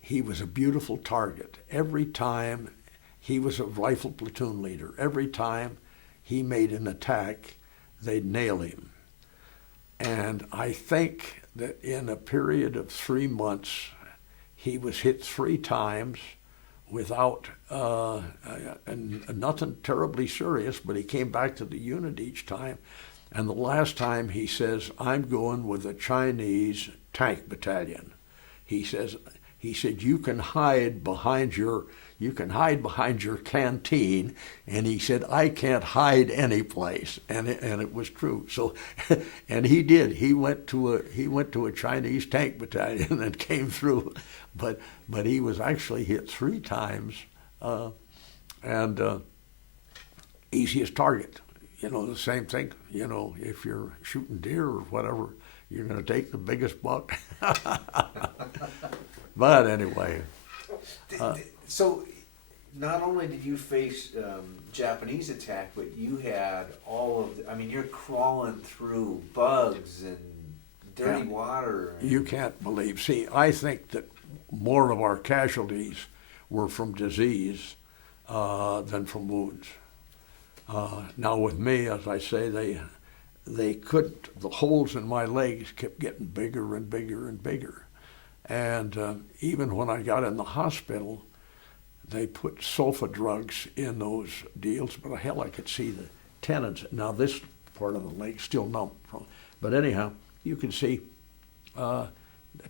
he was a beautiful target. Every time he was a rifle platoon leader, every time he made an attack, they'd nail him. And I think that in a period of 3 months, he was hit 3 times without nothing terribly serious, but he came back to the unit each time. And the last time he says, "I'm going with a Chinese tank battalion." He said, "You can hide behind your canteen," and he said, "I can't hide any place," and it was true. So, and he did. He went to a Chinese tank battalion and came through, but he was actually hit 3 times, and easiest target. You know, the same thing. You know, if you're shooting deer or whatever, you're going to take the biggest buck. But anyway. So, not only did you face Japanese attack, but you had you're crawling through bugs and dirty water. You can't believe. See, I think that more of our casualties were from disease than from wounds. Now with me, as I say, the holes in my legs kept getting bigger and bigger and bigger. And even when I got in the hospital, they put sulfa drugs in those deals, but hell, I could see the tendons. Now this part of the leg still numb. But anyhow, you can see the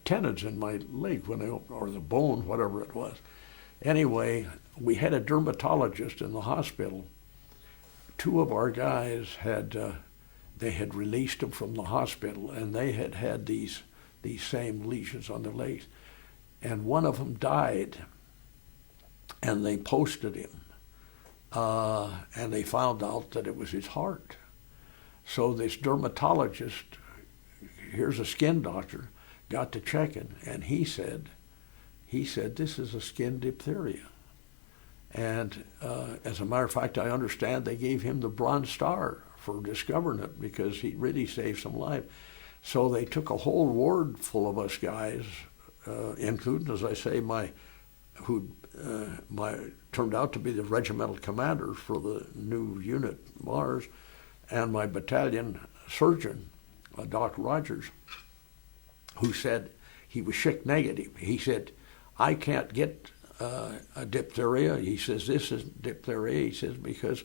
tendons in my leg or the bone, whatever it was. Anyway, we had a dermatologist in the hospital. 2 of our guys had released them from the hospital, and they had these same lesions on their legs. And one of them died, and they posted him. And they found out that it was his heart. So this dermatologist, here's a skin doctor, got to checking, and he said, "This is a skin diphtheria." And as a matter of fact, I understand they gave him the Bronze Star for discovering it because he really saved some life. So they took a whole ward full of us guys, including, as I say, who turned out to be the regimental commander for the new unit, Mars, and my battalion surgeon, Doc Rogers, who said he was Schick negative. He said, "I can't get a diphtheria." He says, "This is diphtheria." He says, "because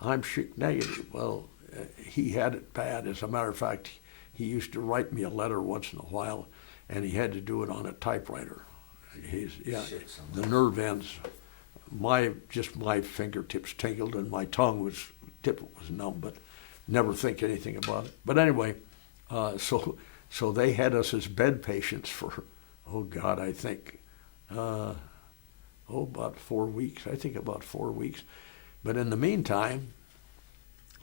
I'm Schick negative." Well, he had it bad. As a matter of fact, he used to write me a letter once in a while, and he had to do it on a typewriter. The nerve ends. My fingertips tingled, and my tip was numb, but never think anything about it. But anyway, so they had us as bed patients for, I think, about 4 weeks. I think about 4 weeks. But in the meantime,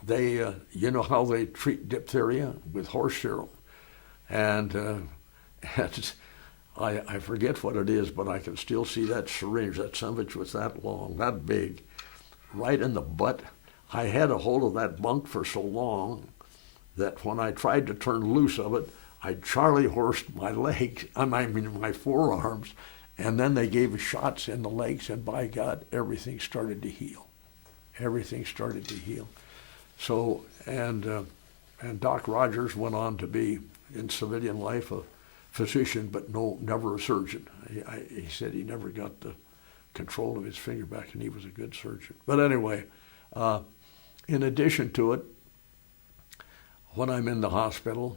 they, you know how they treat diphtheria? With horse serum. And I forget what it is, but I can still see that syringe. That son of a bitch was that long, that big, right in the butt. I had a hold of that bunk for so long that when I tried to turn loose of it, I Charlie horsed my legs, my forearms, and then they gave us shots in the legs, and by God, everything started to heal. Everything started to heal. So, and Doc Rogers went on to be, in civilian life, a physician, but never a surgeon. He said he never got the control of his finger back, and he was a good surgeon. But anyway, in addition to it, when I'm in the hospital,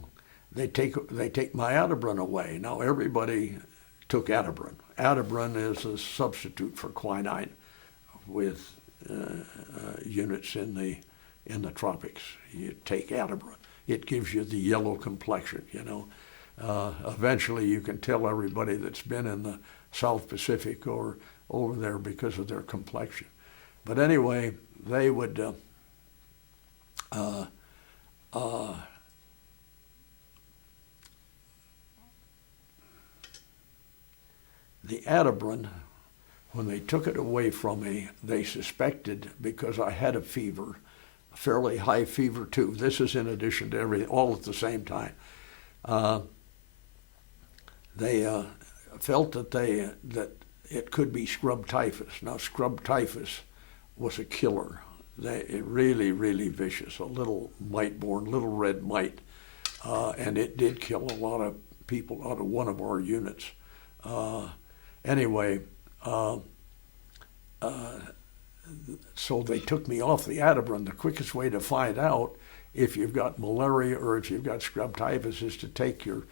they take my Atabrun away. Now everybody took Atabrun. Atabrun is a substitute for quinine with units in the tropics. You take Atabrun. It gives you the yellow complexion, you know. Eventually you can tell everybody that's been in the South Pacific or over there because of their complexion. But anyway, they would the Atabrun, when they took it away from me, they suspected, because I had a fever, a fairly high fever too. This is in addition to everything, all at the same time. They felt that it could be scrub typhus. Now, scrub typhus was a killer. It really, really vicious. A little mite-borne, little red mite, and it did kill a lot of people out of one of our units. Anyway, so they took me off the Atabrun. The quickest way to find out if you've got malaria or if you've got scrub typhus is to take your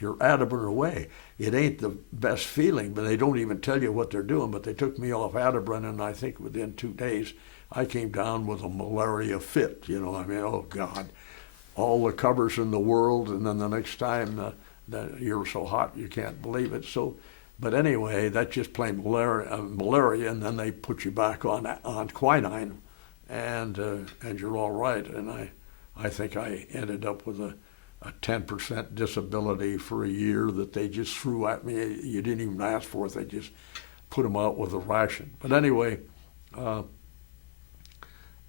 Atabrun away. It ain't the best feeling, but they don't even tell you what they're doing. But they took me off Atabrun, and I think within 2 days, I came down with a malaria fit. You know, I mean, oh God, all the covers in the world, and then the next time you're so hot you can't believe it. So, but anyway, that's just plain malaria, and then they put you back on quinine, and you're all right. And I think I ended up with a 10% disability for a year that they just threw at me. You didn't even ask for it. They just put them out with a ration. But anyway,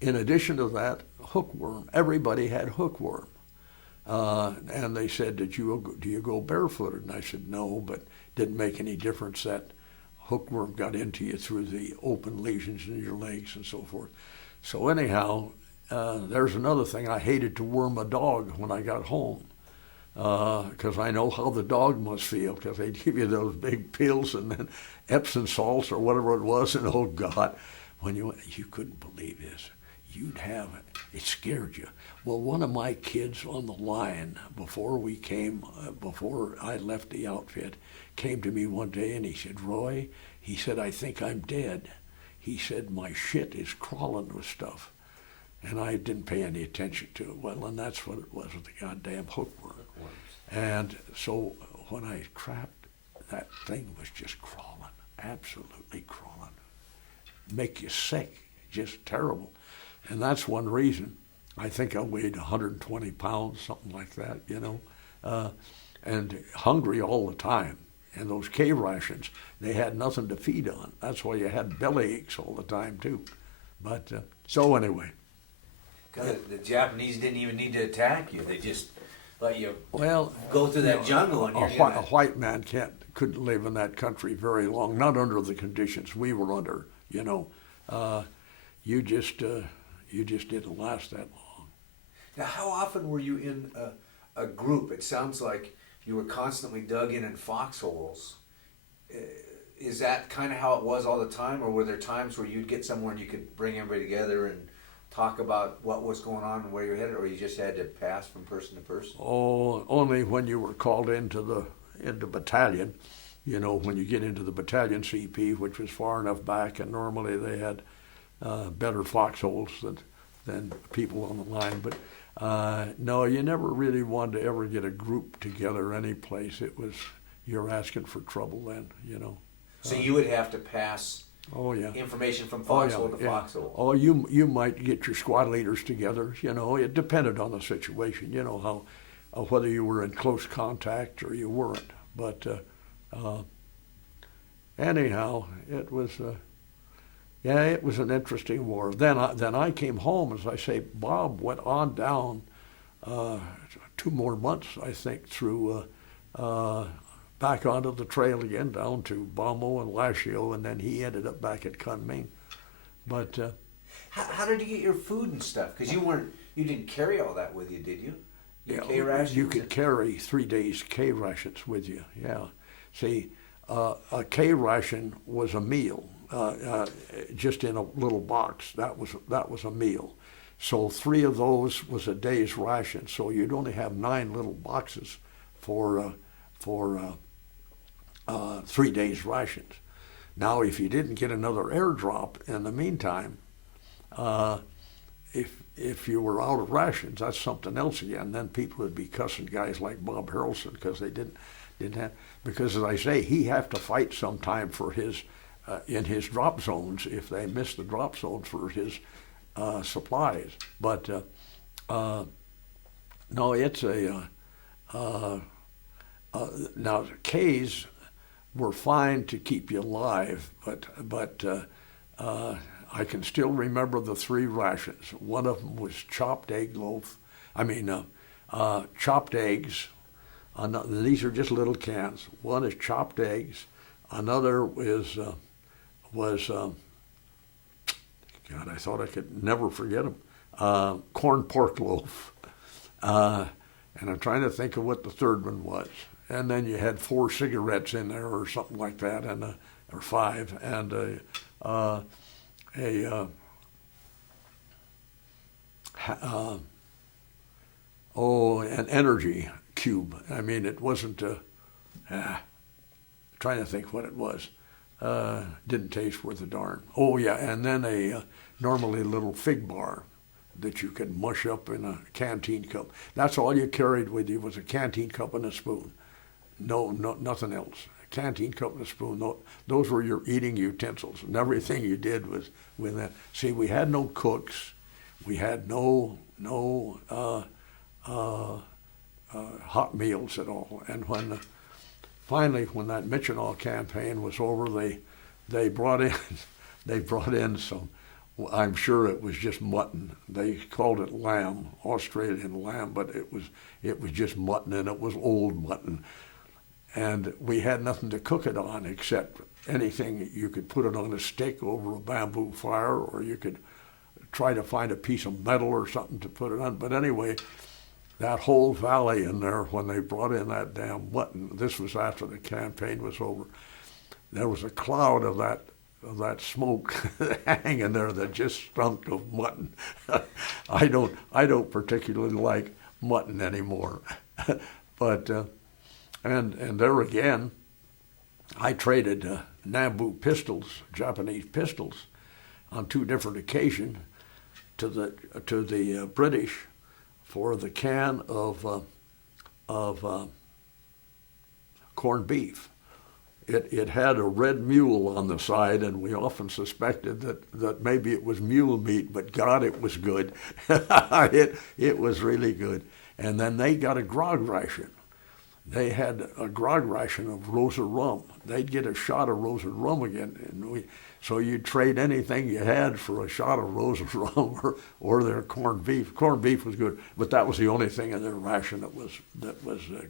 in addition to that, hookworm. Everybody had hookworm. And they said, do you go barefooted? And I said, no, but didn't make any difference. That hookworm got into you through the open lesions in your legs and so forth. So anyhow, there's another thing. I hated to worm a dog when I got home, because I know how the dog must feel, because they'd give you those big pills and then Epsom salts or whatever it was, and oh God, when you couldn't believe this. You'd have it scared you. Well, one of my kids on the line before I left the outfit, came to me one day and he said, Roy, he said, I think I'm dead. He said, my shit is crawling with stuff. And I didn't pay any attention to it. Well, and that's what it was with the goddamn hookworm. And so when I crapped, that thing was just crawling, absolutely crawling. Make you sick, just terrible. And that's one reason. I think I weighed 120 pounds, something like that, you know, and hungry all the time. And those K rations, they had nothing to feed on. That's why you had belly aches all the time, too. But so anyway. The Japanese didn't even need to attack you. They just let you go through that jungle. And a white man couldn't live in that country very long, not under the conditions we were under, you know. You just didn't last that long. Now, how often were you in a group? It sounds like you were constantly dug in foxholes. Is that kind of how it was all the time, or were there times where you'd get somewhere and you could bring everybody together and talk about what was going on and where you're headed, or you just had to pass from person to person? Oh, only when you were called into battalion. You know, when you get into the battalion CP, which was far enough back, and normally they had better foxholes than people on the line. But no, you never really wanted to ever get a group together any place. It was, you're asking for trouble then, you know. So you would have to pass information from foxhole to foxhole. Oh, you might get your squad leaders together, you know. It depended on the situation, you know, how whether you were in close contact or you weren't. But anyhow, it was... it was an interesting war. Then I came home, as I say. Bob went on down 2 more months, I think, through back onto the trail again, down to Bamo and Lashio, and then he ended up back at Kunming. But how did you get your food and stuff? Because you didn't carry all that with you, did you? Your K yeah, rations? you could carry 3 days K rations with you. Yeah, see, a K ration was a meal, just in a little box. That was a meal. So 3 of those was a day's ration. So you'd only have 9 little boxes for 3 days rations. Now, if you didn't get another airdrop in the meantime, if you were out of rations, that's something else again. Then people would be cussing guys like Bob Harrelson because they didn't have, because as I say, he have to fight sometime for his in his drop zones if they miss the drop zones for his supplies. But no, it's now K's were fine to keep you alive, but I can still remember the 3 rations. One of them was chopped egg loaf. Chopped eggs. These are just little cans. One is chopped eggs. Another was God, I thought I could never forget them. Corn pork loaf. And I'm trying to think of what the third one was. And then you had 4 cigarettes in there or something like that, and or 5, and an energy cube. I mean, it wasn't. Trying to think what it was. Didn't taste worth a darn. Oh yeah, and then normally a little fig bar that you could mush up in a canteen cup. That's all you carried with you was a canteen cup and a spoon. No, nothing else. A canteen cup and a spoon. No, those were your eating utensils, and everything you did was with that. See, we had no cooks. We had no hot meals at all. And finally, when that Michinaw campaign was over, they brought in some. I'm sure it was just mutton. They called it lamb, Australian lamb, but it was just mutton, and it was old mutton. And we had nothing to cook it on except anything. You could put it on a stick over a bamboo fire, or you could try to find a piece of metal or something to put it on. But anyway, that whole valley in there, when they brought in that damn mutton, this was after the campaign was over, there was a cloud of that smoke hanging there that just stunk of mutton. I don't particularly like mutton anymore. But and there again, I traded Nambu pistols, Japanese pistols, on 2 different occasions to the British for the can of corned beef. It had a red mule on the side, and we often suspected that maybe it was mule meat, but God, it was good. It was really good. And then they got a grog ration. They had a grog ration of Rosa rum. They'd get a shot of Rosa rum again, and so you'd trade anything you had for a shot of Rosa rum or their corned beef. Corned beef was good, but that was the only thing in their ration that was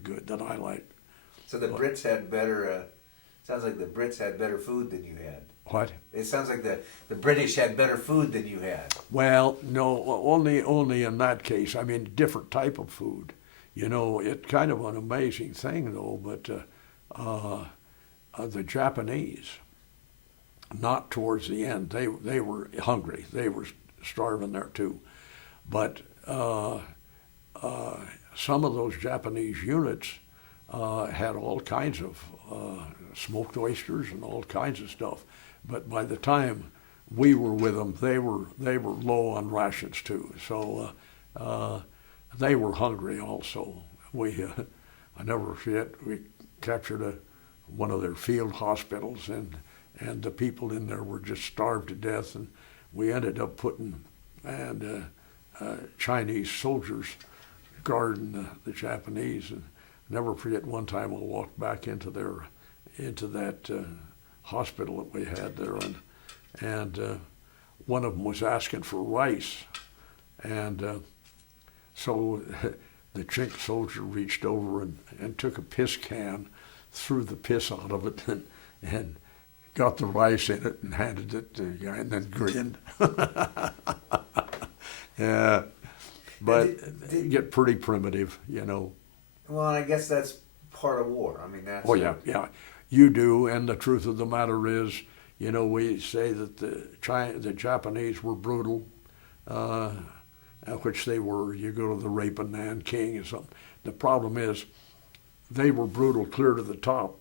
good that I liked. So the Brits had better. Sounds like the Brits had better food than you had. What? It sounds like the British had better food than you had. Well, no, only in that case. I mean, different type of food. You know, it's kind of an amazing thing, though, but the Japanese, not towards the end, they were hungry. They were starving there, too. But some of those Japanese units had all kinds of smoked oysters and all kinds of stuff. But by the time we were with them, they were low on rations, too. So they were hungry also. I never forget, we captured one of their field hospitals, and the people in there were just starved to death, and we ended up putting Chinese soldiers guarding the Japanese. And never forget one time I walked back into that hospital that we had there, and one of them was asking for rice, and So the Chink soldier reached over and took a piss can, threw the piss out of it, and got the rice in it and handed it to the guy, and then grinned. Yeah, but it get pretty primitive, you know. Well, I guess that's part of war. I mean, that's. Oh yeah, yeah, you do. And the truth of the matter is, you know, we say that the Japanese were brutal, which they were. You go to the raping Nanking or something. The problem is, they were brutal clear to the top.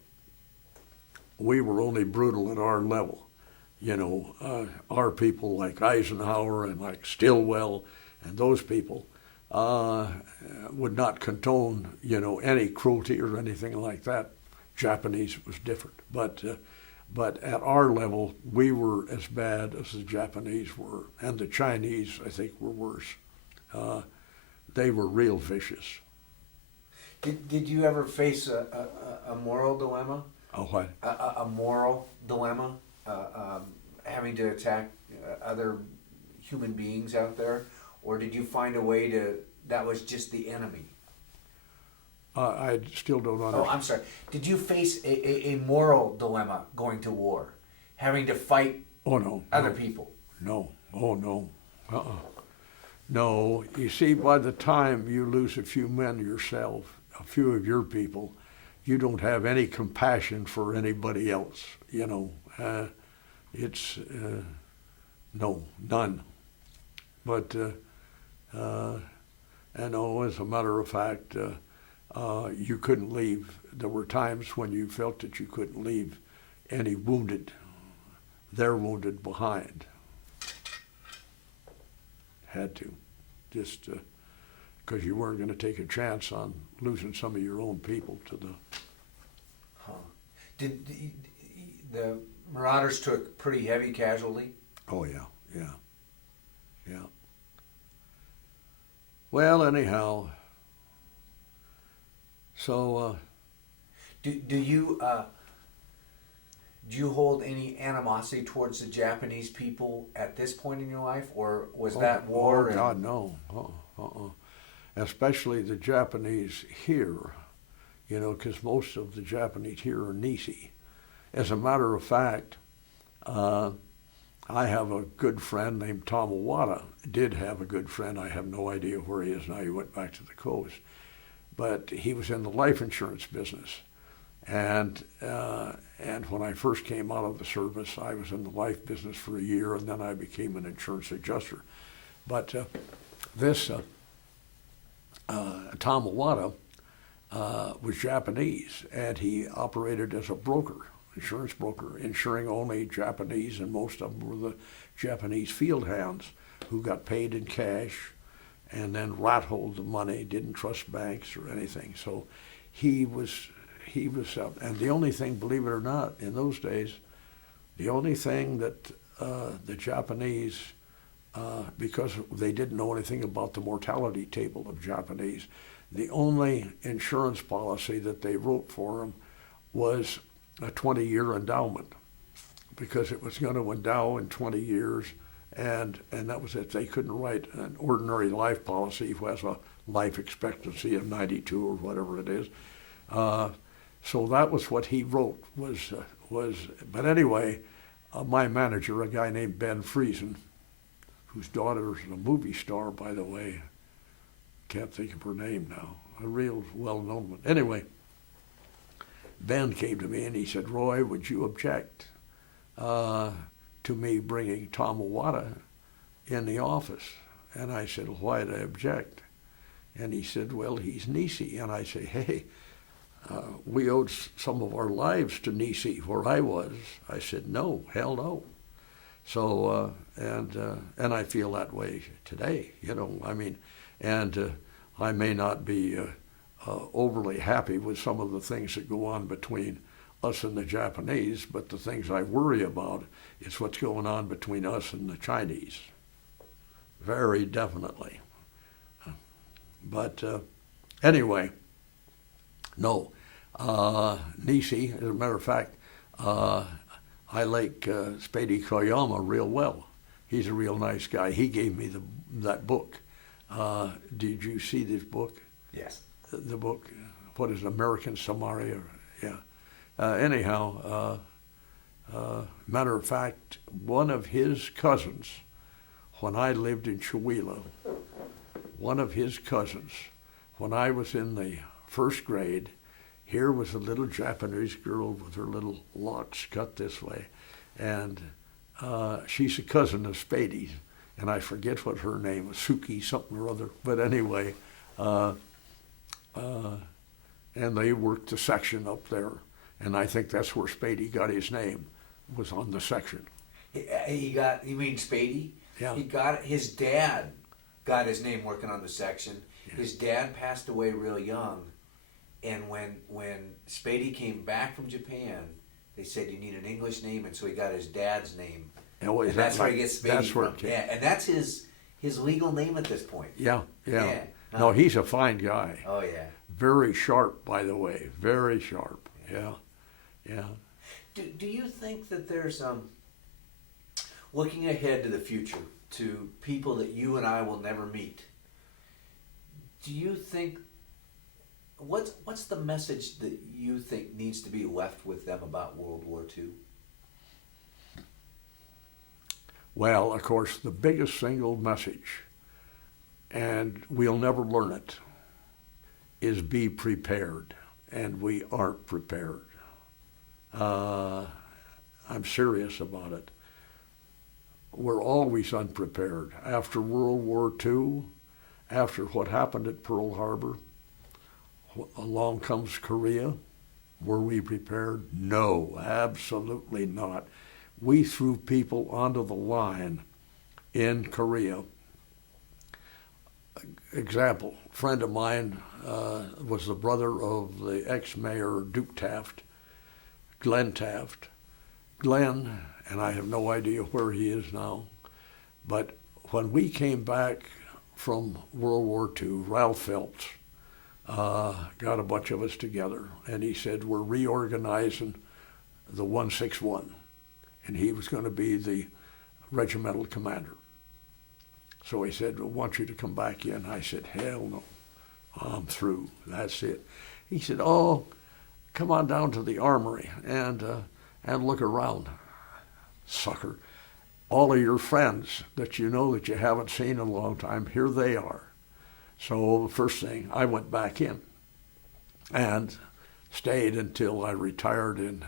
We were only brutal at our level. You know, our people like Eisenhower and like Stilwell and those people would not condone, you know, any cruelty or anything like that. Japanese was different, but at our level, we were as bad as the Japanese were, and the Chinese, I think, were worse. They were real vicious. Did you ever face a moral dilemma? Oh, what? A moral dilemma, having to attack other human beings out there, or did you find a way that was just the enemy? I still don't understand. Oh, I'm sorry. Did you face a moral dilemma going to war, having to fight other people? No. Oh, no. No. You see, by the time you lose a few men yourself, a few of your people, you don't have any compassion for anybody else, you know. It's, no, none. But, as a matter of fact, you couldn't leave. There were times when you felt that you couldn't leave any their wounded behind. Had to, just because you weren't going to take a chance on losing some of your own people to the... Did the Marauders took pretty heavy casualty? Oh, yeah. Well, anyhow, so... Do you hold any animosity towards the Japanese people at this point in your life, or was that war? Oh, God, no. Especially the Japanese here, you know, because most of the Japanese here are Nisi. As a matter of fact, I have a good friend named Tom Iwata. Did have a good friend. I have no idea where he is now. He went back to the coast. But he was in the life insurance business. And when I first came out of the service, I was in the life business for a year, and then I became an insurance adjuster. But this Tom Iwata was Japanese, and he operated as a broker, insurance broker, insuring only Japanese, and most of them were the Japanese field hands who got paid in cash and then rat-holed the money, didn't trust banks or anything. So he was out. And the only thing, believe it or not, in those days, the only thing that the Japanese, because they didn't know anything about the mortality table of Japanese, the only insurance policy that they wrote for them was a 20-year endowment, because it was going to endow in 20 years, and that was it. They couldn't write an ordinary life policy who has a life expectancy of 92 or whatever it is. So that was what he wrote, was. But anyway, my manager, a guy named Ben Friesen, whose daughter is a movie star, by the way, can't think of her name now, a real well-known one. Anyway, Ben came to me and he said, "Roy, would you object to me bringing Tom Iwata in the office?" And I said, "Well, why'd I object?" And he said, "Well, he's Nisi." And I say, "Hey, we owed some of our lives to Nisi where I was." I said, "No, hell no." So, and I feel that way today, you know, I mean, and I may not be overly happy with some of the things that go on between us and the Japanese, but the things I worry about is what's going on between us and the Chinese. Very definitely. But anyway, no. Nisi, as a matter of fact, I like Spady Koyama real well. He's a real nice guy. He gave me that book, Did you see this book? Yes. The book, what is it, American Samaria? Yeah. Anyhow, matter of fact, one of his cousins, when I lived in Chihuahua, one of his cousins, when I was in the first grade, here was a little Japanese girl with her little locks cut this way, and she's a cousin of Spady's, and I forget what her name was, Suki something or other, but anyway, and they worked the section up there, and I think that's where Spady got his name, was on the section. You mean Spady? Yeah. His dad got his name working on the section. Yeah. His dad passed away real young, and when Spady came back from Japan, they said you need an English name, and so he got his dad's name. Oh, and that's where he gets Spady that's where from. it came. Yeah, and that's his legal name at this point. Yeah. Yeah. No, he's a fine guy. Oh yeah. Very sharp, by the way. Very sharp. Yeah. Do you think that there's looking ahead to the future, to people that you and I will never meet? Do you think what's the message that you think needs to be left with them about World War II? Well, of course, the biggest single message, and we'll never learn it, is be prepared, and we aren't prepared. I'm serious about it. We're always unprepared. After World War II, after what happened at Pearl Harbor, along comes Korea. Were we prepared? No, absolutely not. We threw people onto the line in Korea. Example, a friend of mine was the brother of the ex-mayor Duke Taft, Glenn Taft. Glenn, and I have no idea where he is now, but when we came back from World War II, Ralph Phelps got a bunch of us together, and he said, we're reorganizing the 161, and he was going to be the regimental commander. So he said, I want you to come back in. I said, hell no, I'm through, that's it. He said, oh, come on down to the armory and look around. Sucker, all of your friends that you know that you haven't seen in a long time, here they are. So the first thing, I went back in and stayed until I retired in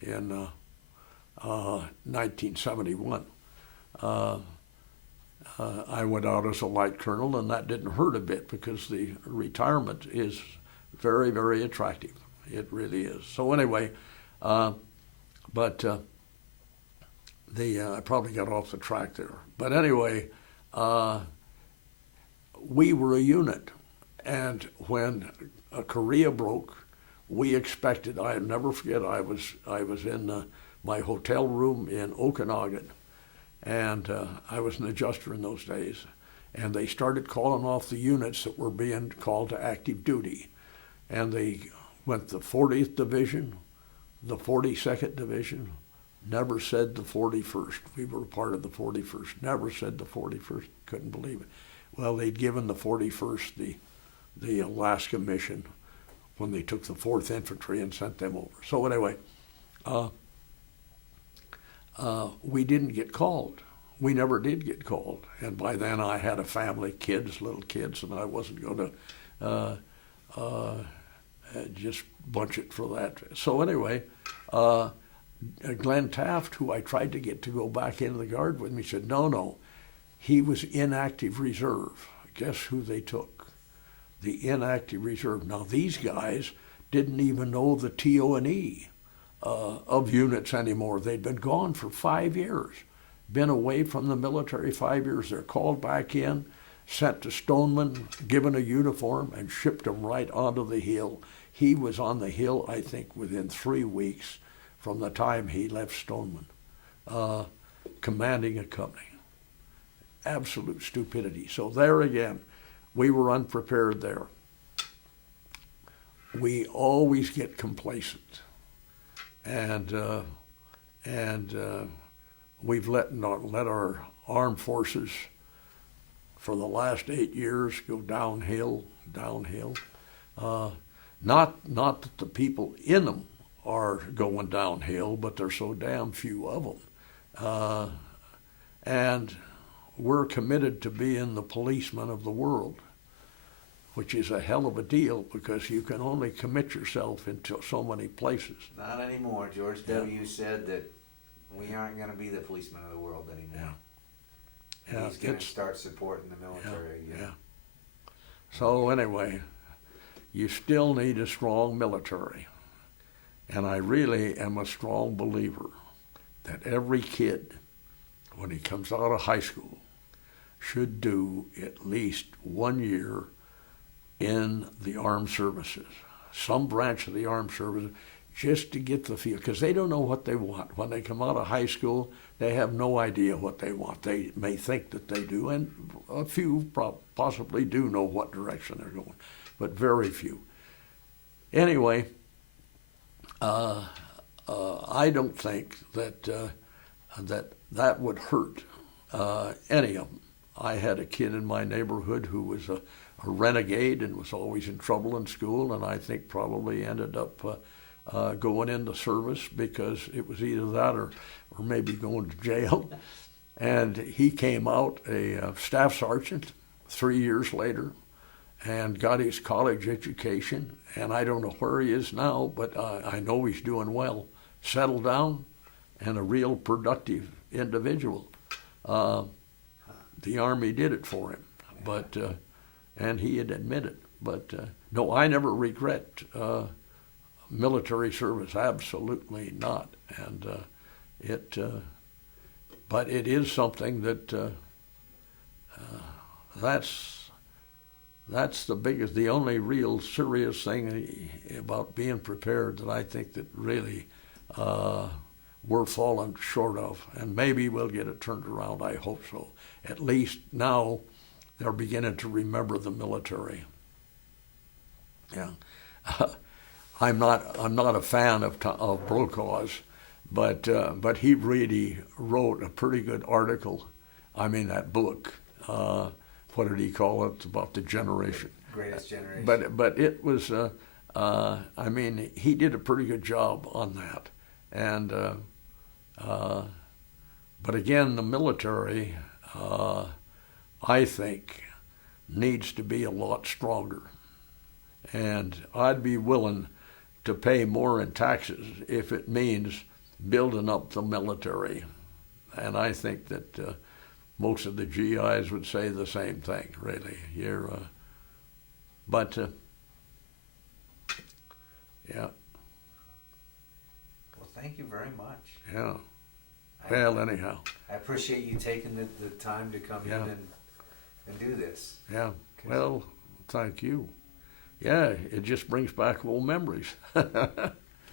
1971. I went out as a light colonel, and that didn't hurt a bit because the retirement is very, very attractive. It really is. So anyway, I probably got off the track there. But anyway, we were a unit, and when Korea broke, we expected. I'll never forget. I was in my hotel room in Okanagan, and I was an adjuster in those days, and they started calling off the units that were being called to active duty, and they went the 40th Division, the 42nd Division. Never said the 41st. We were a part of the 41st. Never said the 41st. Couldn't believe it. Well, they'd given the 41st the Alaska mission when they took the 4th Infantry and sent them over. So anyway, we didn't get called. We never did get called. And by then I had a family, kids, little kids, and I wasn't going to just bunch it for that. So anyway, Glenn Taft, who I tried to get to go back into the Guard with me, said, no, he was inactive reserve. Guess who they took? The inactive reserve. Now, these guys didn't even know the TO&E of units anymore. They'd been gone for 5 years, been away from the military 5 years. They're called back in, sent to Stoneman, given a uniform, and shipped them right onto the hill. He was on the hill, I think, within 3 weeks from the time he left Stoneman, commanding a company. Absolute stupidity. So there again, we were unprepared there. We always get complacent, and we've let our armed forces for the last 8 years go downhill. Not that the people in them are going downhill, but there's so damn few of them. And we're committed to being the policemen of the world, which is a hell of a deal because you can only commit yourself into so many places. Not anymore. George W. said that we aren't going to be the policemen of the world anymore. Yeah. He's going to start supporting the military. Yeah. So anyway, you still need a strong military. And I really am a strong believer that every kid, when he comes out of high school, should do at least 1 year in the armed services, some branch of the armed services, just to get the feel, because they don't know what they want. When they come out of high school, they have no idea what they want. They may think that they do, and a few possibly do know what direction they're going, but very few. Anyway, I don't think that that would hurt any of them. I had a kid in my neighborhood who was a renegade and was always in trouble in school, and I think probably ended up going into service because it was either that or maybe going to jail. And he came out a staff sergeant 3 years later and got his college education, and I don't know where he is now, but I know he's doing well, settled down, and a real productive individual. The Army did it for him, but and he had admitted. But no, I never regret military service, absolutely not. And but it is something that that's the only real serious thing about being prepared that I think that really we're falling short of. And maybe we'll get it turned around, I hope so. At least now they're beginning to remember the military. Yeah. I'm not a fan of Brokaw's, but he really wrote a pretty good article. I mean, that book. What did he call it? About the generation. Greatest Generation. But it was. I mean, he did a pretty good job on that, and but again, the military, I think, needs to be a lot stronger, and I'd be willing to pay more in taxes if it means building up the military. And I think that most of the GIs would say the same thing, really. But yeah. Well, thank you very much. Yeah. Well, anyhow. I appreciate you taking the time to come in and do this. Yeah. Well, thank you. Yeah, it just brings back old memories.